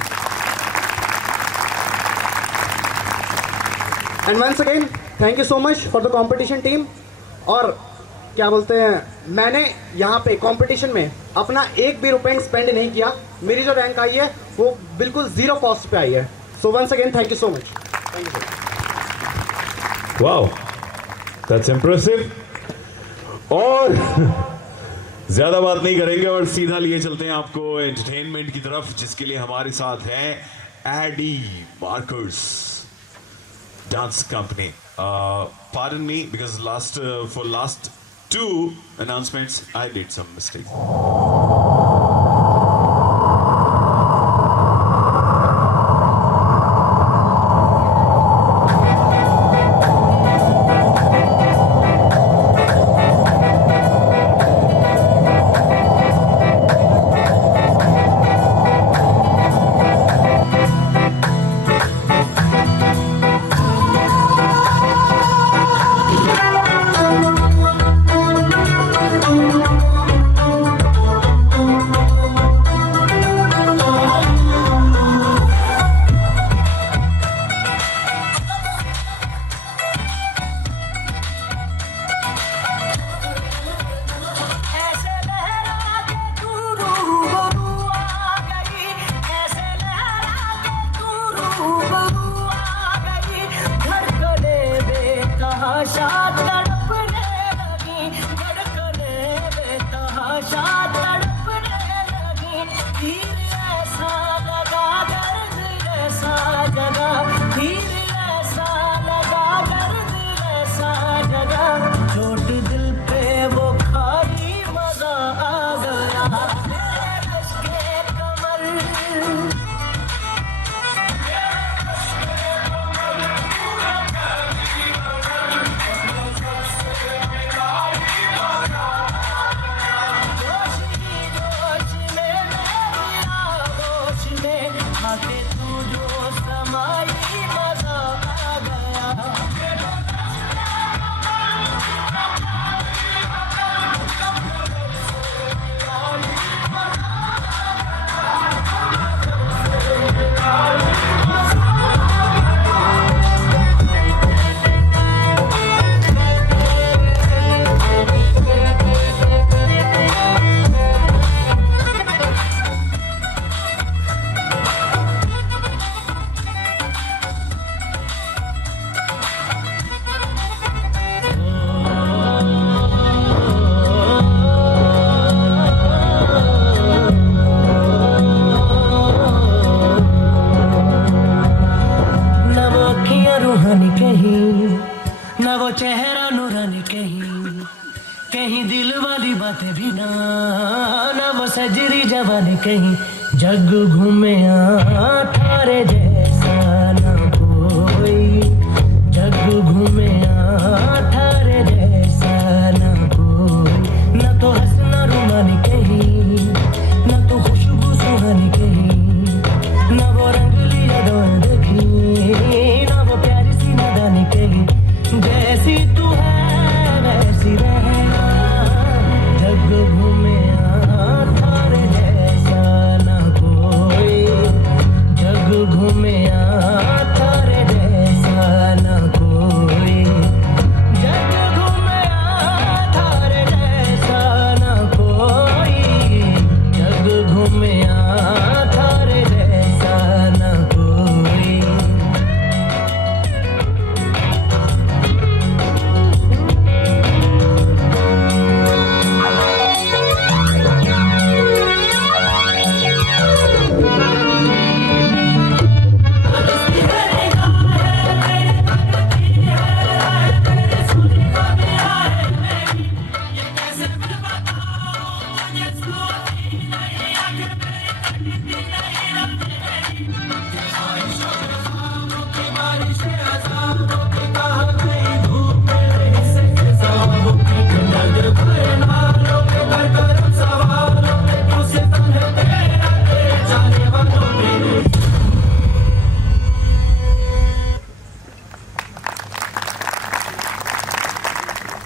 And once again thank you so much for the competition team. और क्या बोलते हैं, मैंने यहाँ पे कंपटीशन में अपना 1 भी रुपए स्पेंड नहीं किया। मेरी जो रैंक आई है वो बिल्कुल 0 कॉस्ट पे आई है। So once again thank you so much. Thank you sir. Wow, that's impressive. और ज्यादा बात नहीं करेंगे और सीधा लिए चलते हैं आपको एंटरटेनमेंट की तरफ, जिसके लिए हमारे साथ है AD Markers Dance Company. Pardon me because for last 2 announcements I did some mistakes. आके तू जो समाई मजा आ गया ना वो चेहरा नूरानी कहीं दिल वाली बातें भी ना वो सजरी जवानी कहीं जग घूमे थारे जैसा ना कोई जग घूमे थारे जैसा ना कोई ना तो हंसना रुमानी कहीं ना तो खुशबू सुहानी कहीं ना वो रंगली यादें देखी ना वो प्यारी सी नादानी कहीं जैसी तू है वैसी रहना जग घूमे थारे जैसा ना कोई जग घूमे थारे जैसा ना कोई जग घूमे थारे जैसा ना कोई जग घूमे थारे जैसा ना कोई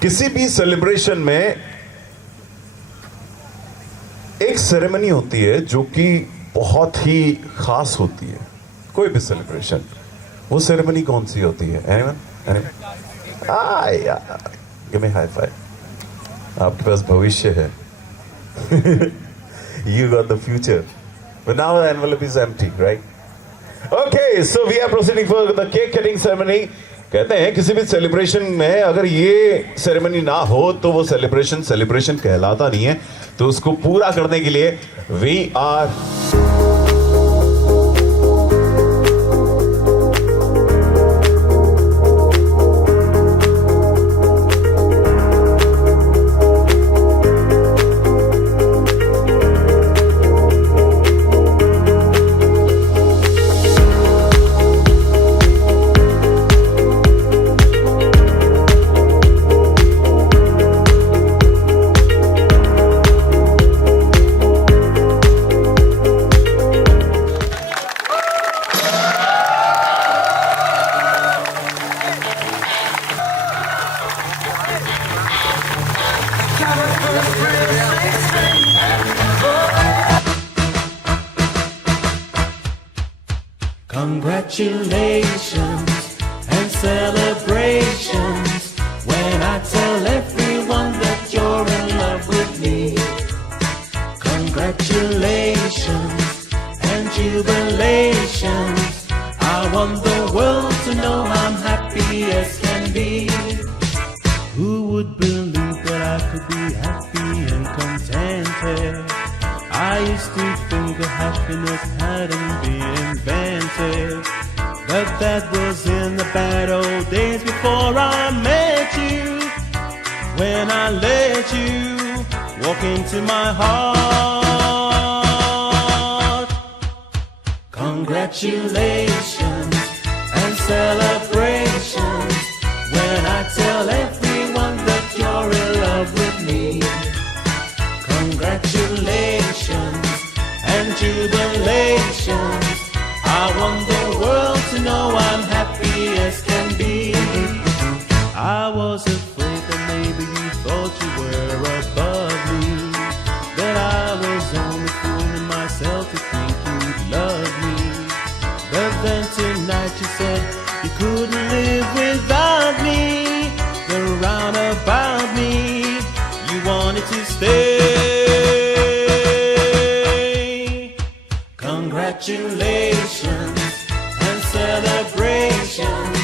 किसी भी सेलिब्रेशन में एक सेरेमनी होती है जो कि बहुत ही खास होती है कोई भी सेलिब्रेशन वो सेरेमनी कौन सी होती है गिव मी हाई फाइव आपके पास भविष्य है you got the future but now the envelope is empty right okay so we are proceeding for the cake cutting ceremony कहते हैं किसी भी सेलिब्रेशन में अगर ये सेरेमनी ना हो तो वो सेलिब्रेशन कहलाता नहीं है तो उसको पूरा करने के लिए we are Congratulations and celebrations when I tell everyone that you're in love with me. Congratulations and jubilations. I want the world to know I'm happy as can be. Who would believe that I could be happy and contented? I used to think that happiness hadn't been invented, but that was in the bad old days before I met you. When I let you walk into my heart. Congratulations and celebrations when I tell everyone that you're in love with me. Congratulations and jubilations. then tonight you said you couldn't live without me. You're round about me, you wanted to stay. Congratulations and celebrations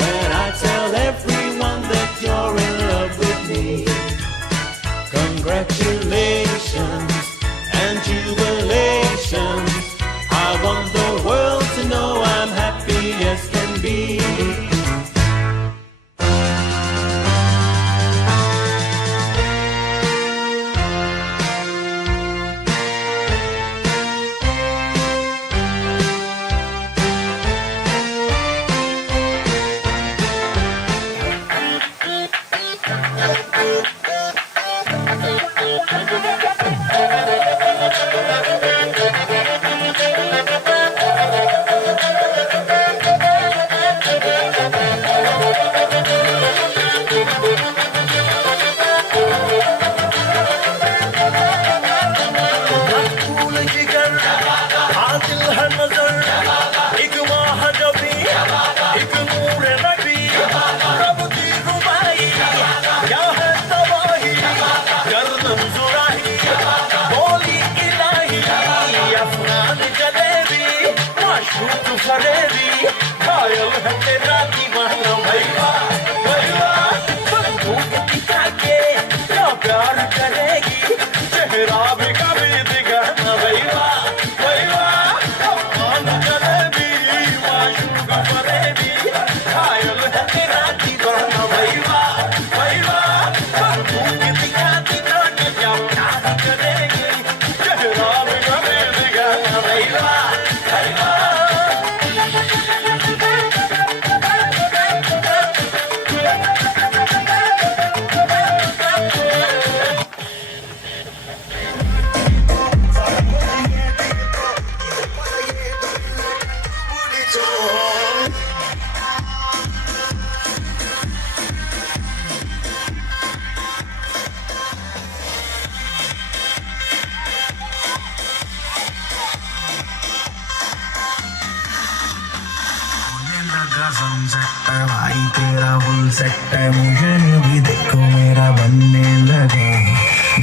when I tell everyone that you're in love with me. Congratulations and jubilations, I want the world to know I'm happy as can be. भाई तेरा full set है, मुझे भी देखो मेरा बनने लगा।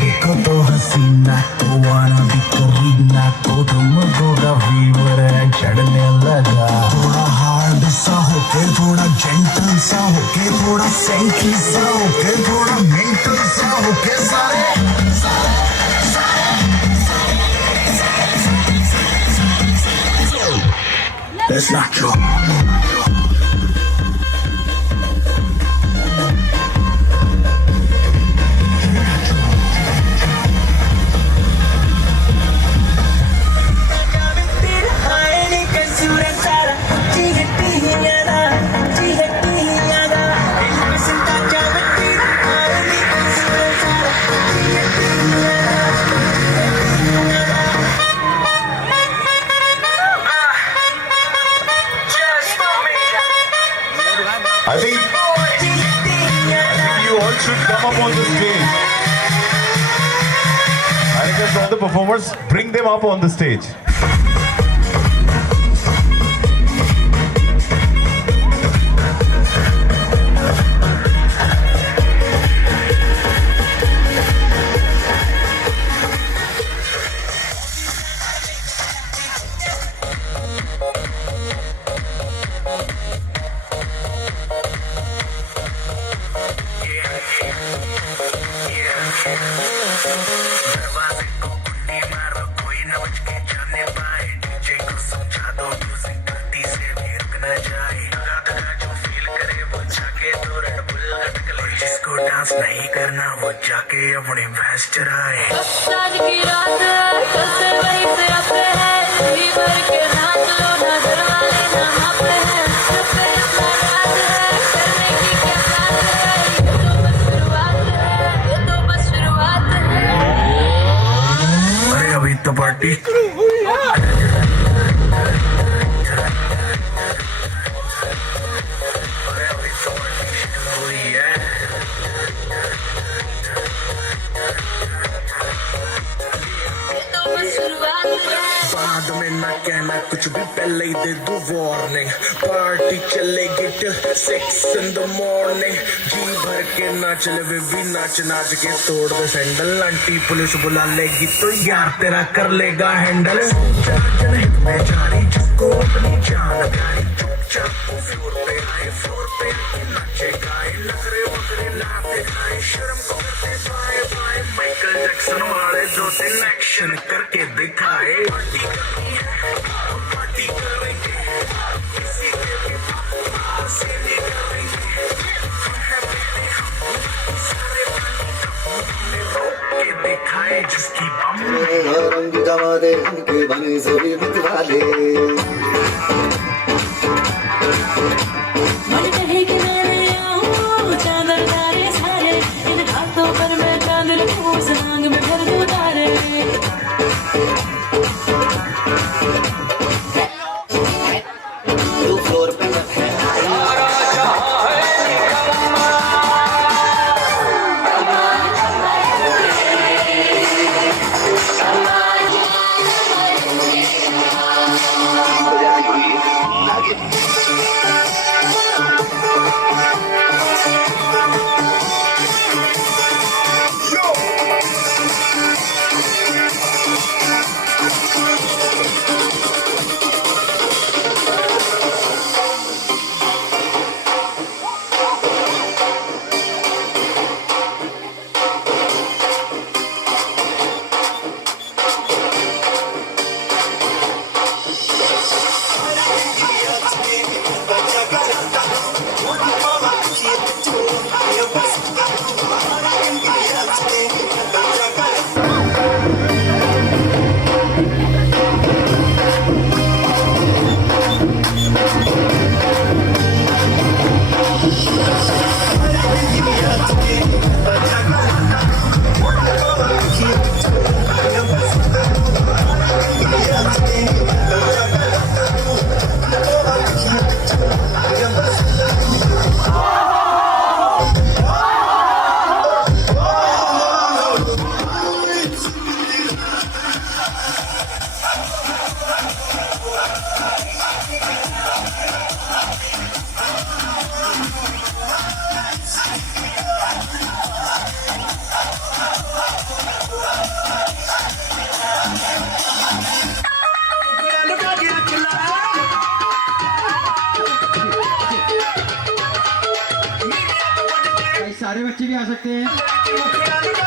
देखो तो हसीना तो वाना भी करीना तो तुमको का फीवर है चढ़ने लगा। थोड़ा हार्ड सा होके, थोड़ा जेंटल सा होके, थोड़ा सेंकी सा होके, थोड़ा मेंटल सा होके, सारे Let's not go. I think you all should come up on the stage. I request all the performers, bring them up on the stage. Dance नहीं करना वो जाके अपनी भैंस चराए। आज की रात कल से वहीं पे अपने हैं, जी भर के नाच लो ना, घर वाले ना मापे हैं। फिर अपना राज है, करने की क्या बात है, ये तो बस शुरुआत है, ये तो बस शुरुआत है। अरे अभी तो पार्टी बाद में न कहना भी पहले ही दे दो वार्निंग पार्टी चलेगी till 6 in the morning जी भर के नाच ले बेबी नाच नाच के तोड़ दे सैंडल आंटी पुलिस बुला लेगी तो यार तेरा कर लेगा हैंडल जनहित में जारी जिसको अपनी जान प्यारी चुपचाप फ्लोर पे आए फ्लोर पे नाचे गाए नखरे वखरे लाते खाए शर्म को करते बाय बाय माइकल जैक्सन वाले जो दिन एक्शन करके दिखाए पार्टी करनी है पार्टी करेंगे किसी के भी पापा से नहीं करेंगे है बेटे हम सारे पानी के दिखाए जिसकी बम रंग जमा दे उनके बने सभी मतवाले मन कहे कि मैं आऊं चादर तारे सारे इन हाथों पर मैं चांद रखूं सनांग में भर दूं तारे तू फ्लोर पे सारे बच्चे भी आ सकते हैं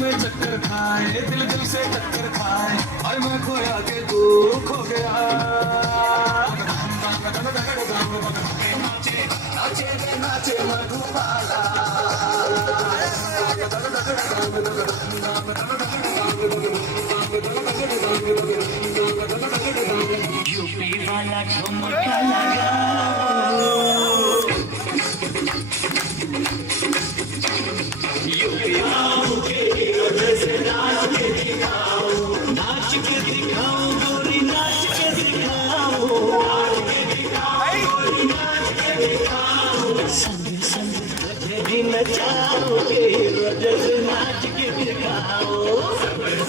में चक्कर खाए दिल दिल से टक्कर खाए और मैं खोया के तू खो गया नाचे नाचे रे नाचे मधुबाला यूपी वाला ठुमका लगा नाच के दिखाओ गोरी नाच के दिखाओ संग संग तुझे भी नचाओगे रजत नाच के दिखाओ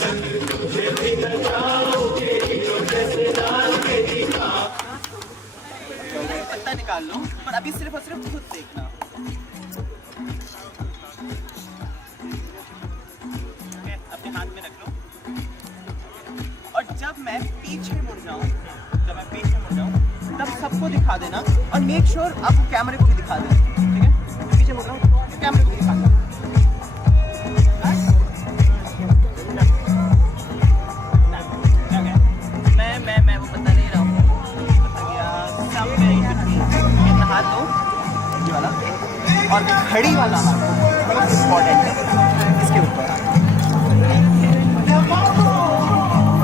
संग तुझे भी नचाओगे रजत नाच के दिखाओ पता निकाल लो, पर अभी सिर्फ और सिर्फ खुद देखना। अपने हाथ में रख लो, और जब मैं पीछे मुड़ जाऊं तब सबको दिखा देना, और मेक श्योर आपको कैमरे को भी दिखा देना, ठीक है? पीछे मुड़ रहा हूँ तो कैमरे को भी दिखा देना। मैं वो बता नहीं रहा हूँ, हाथ दो ये वाला, और घड़ी वाला हाथ बहुत इम्पोर्टेंट है, इसके ऊपर।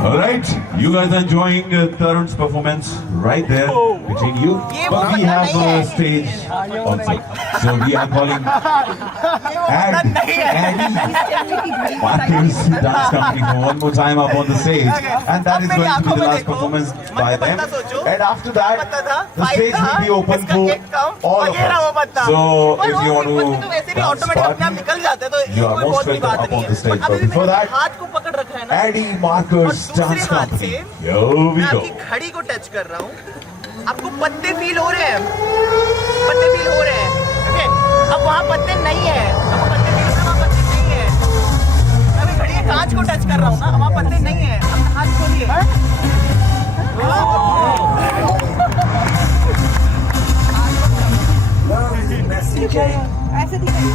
Alright, you guys are enjoying Tarun's performance right there between you. But we have a stage on site. So we are calling Addy Marcus Dance Company for one more time up on the stage. And that is going to be the last performance by them. And after that, the stage will be open for all of us. So if you want to dance party, you are most welcome up on the stage. But before that, Addy Marcus Dance Company. Here we go. घड़ी को touch कर रहा हूँ, आपको पत्ते feel हो रहे हैं, पत्ते फील हो रहे हैं, ओके? अब वहाँ पत्ते नहीं है, आपको पत्ते फील हो रहे हैं, वहाँ पत्ते नहीं है। अभी घड़ी के कांच को टच कर रहा हूँ ना, वहाँ पत्ते नहीं है, अपना हाथ खोलिए। ऐसे दिखाइए।